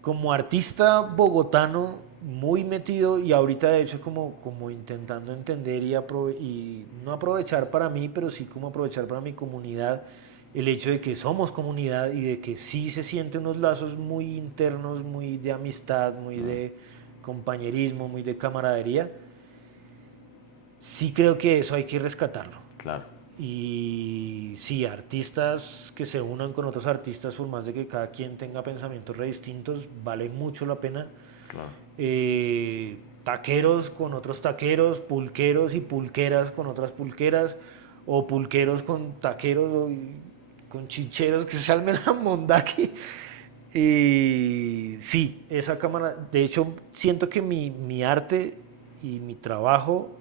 como artista bogotano muy metido y ahorita de hecho como intentando entender y no aprovechar para mí, pero sí como aprovechar para mi comunidad el hecho de que somos comunidad y de que sí se sienten unos lazos muy internos, muy de amistad, muy de compañerismo, muy de camaradería. Sí creo que eso hay que rescatarlo. Claro, Y sí, artistas que se unan con otros artistas, por más de que cada quien tenga pensamientos re distintos, vale mucho la pena. claro. Taqueros con otros taqueros, pulqueros y pulqueras con otras pulqueras, o pulqueros con taqueros, con chicheros que se armen la mondaki. Y sí, esa cámara, de hecho, siento que mi arte y mi trabajo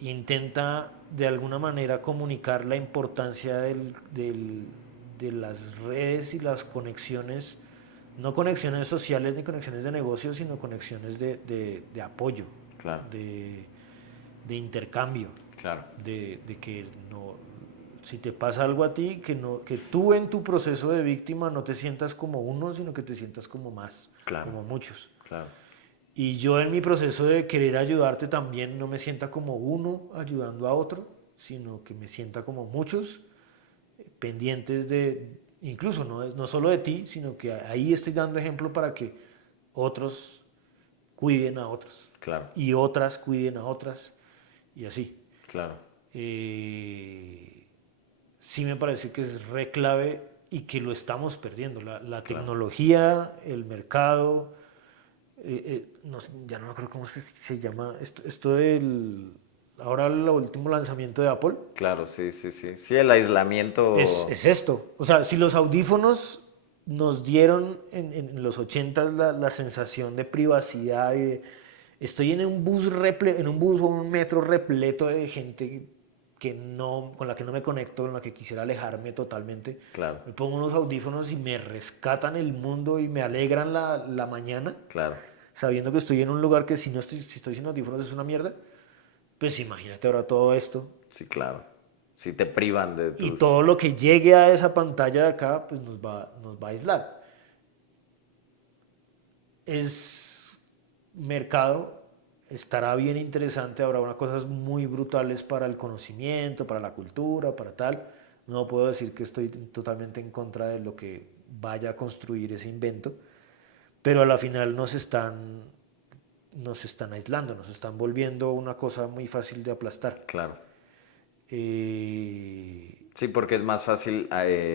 intenta de alguna manera comunicar la importancia de las redes y las conexiones, no conexiones sociales ni conexiones de negocios, sino conexiones de apoyo, Claro, de, de intercambio, claro, de que no, si te pasa algo a ti, que, no, que tú en tu proceso de víctima no te sientas como uno, sino que te sientas como más, claro, como muchos. claro, Y yo en mi proceso de querer ayudarte también no me sienta como uno ayudando a otro, sino que me sienta como muchos pendientes de, incluso no solo de ti, sino que ahí estoy dando ejemplo para que otros cuiden a otros claro, y otras cuiden a otras y así. claro, Eh, sí me parece que es re clave y que lo estamos perdiendo. La claro. tecnología, el mercado, no, ya no me acuerdo cómo se llama esto del, ahora el último lanzamiento de Apple, Claro, sí, sí, sí. Sí, el aislamiento, es esto. O sea, si los audífonos nos dieron en los 80 la sensación de privacidad y estoy en un bus en un bus o un metro repleto de gente que no, con la que no me conecto, con la que quisiera alejarme totalmente. claro, Me pongo unos audífonos y me rescatan el mundo y me alegran la mañana, claro. sabiendo que estoy en un lugar que si no estoy, si estoy sin audífonos es una mierda. Pues imagínate ahora todo esto Sí, claro. Si te privan de y tus... todo lo que llegue a esa pantalla de acá, pues nos va a aislar. Es mercado, estará bien interesante, habrá unas cosas muy brutales para el conocimiento, para la cultura, para tal. No puedo decir que estoy totalmente en contra de lo que vaya a construir ese invento, pero a la final nos están aislando, nos están volviendo una cosa muy fácil de aplastar. Claro. Eh, Sí, porque es más fácil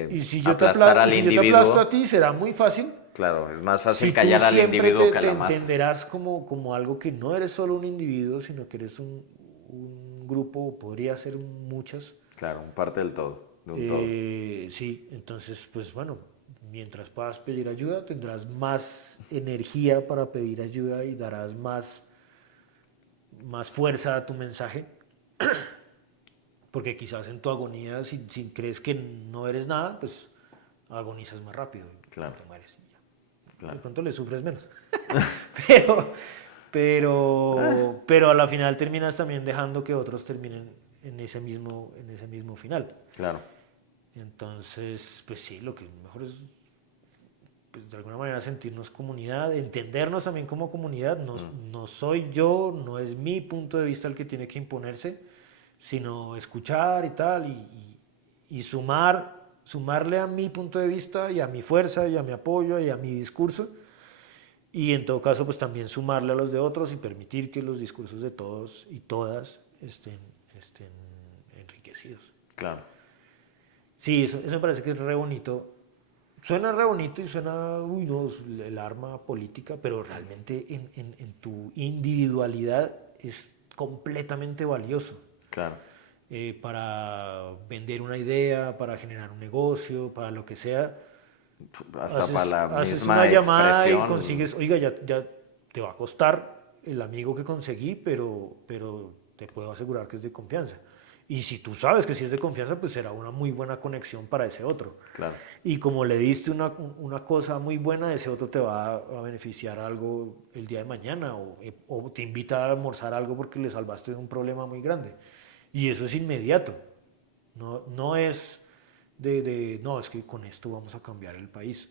y si yo aplastar y al si yo te aplasto a individuo. ti, será muy fácil. Claro, es más Si fácil tú callar al siempre individuo que a te la masa. entenderás como algo que no eres solo un individuo, sino que eres un grupo, o podría ser muchas. Claro, parte del todo, de un todo. Sí, entonces, pues bueno, mientras puedas pedir ayuda, tendrás más energía para pedir ayuda y darás más fuerza a tu mensaje. Porque quizás en tu agonía, si crees que no eres nada, pues agonizas más rápido y Claro, te mueres. Y ya. De claro. pronto le sufres menos. pero, pero a la final terminas también dejando que otros terminen en ese mismo final. Claro. Entonces, pues sí, lo que mejor es pues, de alguna manera sentirnos comunidad, entendernos también como comunidad. No, no soy yo, no es mi punto de vista el que tiene que imponerse, sino escuchar y tal, y sumarle a mi punto de vista y a mi fuerza y a mi apoyo y a mi discurso. Y en todo caso, pues también sumarle a los de otros y permitir que los discursos de todos y todas estén enriquecidos. Claro. Sí, eso me parece que es re bonito. Suena re bonito y suena, uy, no, es el arma política, pero realmente en tu individualidad es completamente valioso. Claro. Para vender una idea, para generar un negocio, para lo que sea. Hasta para la Haces misma una llamada y expresión. consigues, oiga, ya te va a costar el amigo que conseguí, pero te puedo asegurar que es de confianza. Y si tú sabes que si es de confianza, pues será una muy buena conexión para ese otro. Claro. Y como le diste una cosa muy buena, ese otro te va a beneficiar algo el día de mañana o te invita a almorzar algo porque le salvaste de un problema muy grande. Y eso es inmediato. No, no es no, es que con esto vamos a cambiar el país.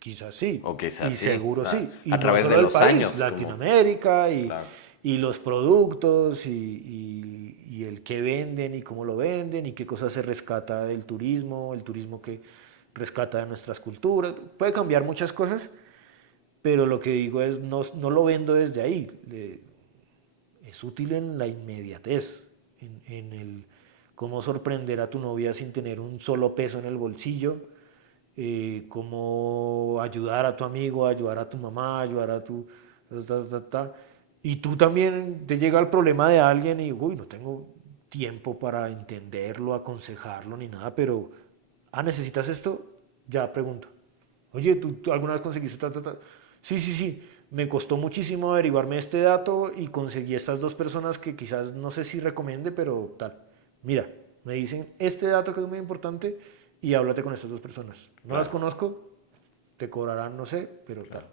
Quizás sí. O quizás y sí. seguro sí. Y A no través solo de el los país, años. Latinoamérica Claro. y los productos y el qué venden y cómo lo venden y qué cosas se rescata del turismo, el turismo que rescata de nuestras culturas. Puede cambiar muchas cosas, pero lo que digo es, no lo vendo desde ahí. Es útil en la inmediatez, en el cómo sorprender a tu novia sin tener un solo peso en el bolsillo, cómo ayudar a tu amigo, ayudar a tu mamá, ayudar a tu... Y tú también te llega el problema de alguien y, uy, no tengo tiempo para entenderlo, aconsejarlo ni nada, pero, ¿necesitas esto? Ya pregunto. Oye, ¿tú alguna vez conseguiste tal? Sí, sí, sí. Me costó muchísimo averiguarme este dato y conseguí estas dos personas que quizás no sé si recomiende, pero tal. Mira, me dicen este dato que es muy importante y háblate con estas dos personas. No Claro. las conozco, te cobrarán, no sé, pero tal.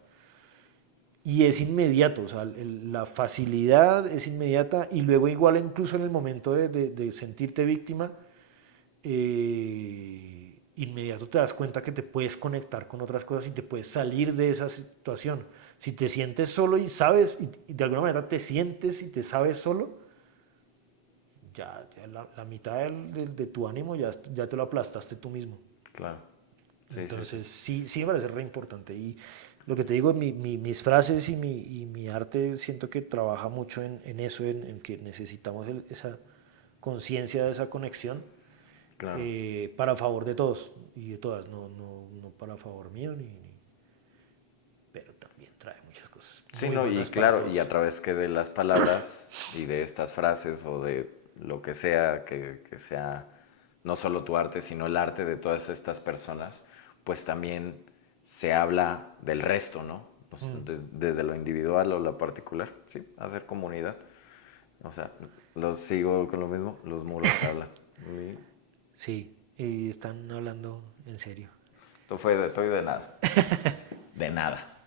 Y es inmediato, o sea, la facilidad es inmediata y luego igual incluso en el momento de sentirte víctima, inmediato te das cuenta que te puedes conectar con otras cosas y te puedes salir de esa situación. Si te sientes solo y sabes, y de alguna manera te sientes y te sabes solo, ya la mitad de tu ánimo ya te lo aplastaste tú mismo. Claro. Sí, Entonces sí me parece re importante. Y lo que te digo, mis frases y mi arte siento que trabaja mucho en eso, en que necesitamos esa conciencia de esa conexión. Claro. Para favor de todos y de todas, no para favor mío, pero también trae muchas cosas. Sí, muy no, y buenas para claro, todos. y a través que de las palabras y de estas frases o de lo que sea, que sea no solo tu arte, sino el arte de todas estas personas, pues también se habla del resto, ¿no? O sea, desde lo individual o lo particular, sí, hacer comunidad. O sea, los sigo con lo mismo, los muros hablan. Y Sí, y están hablando en serio. esto fue de todo y de nada. De nada.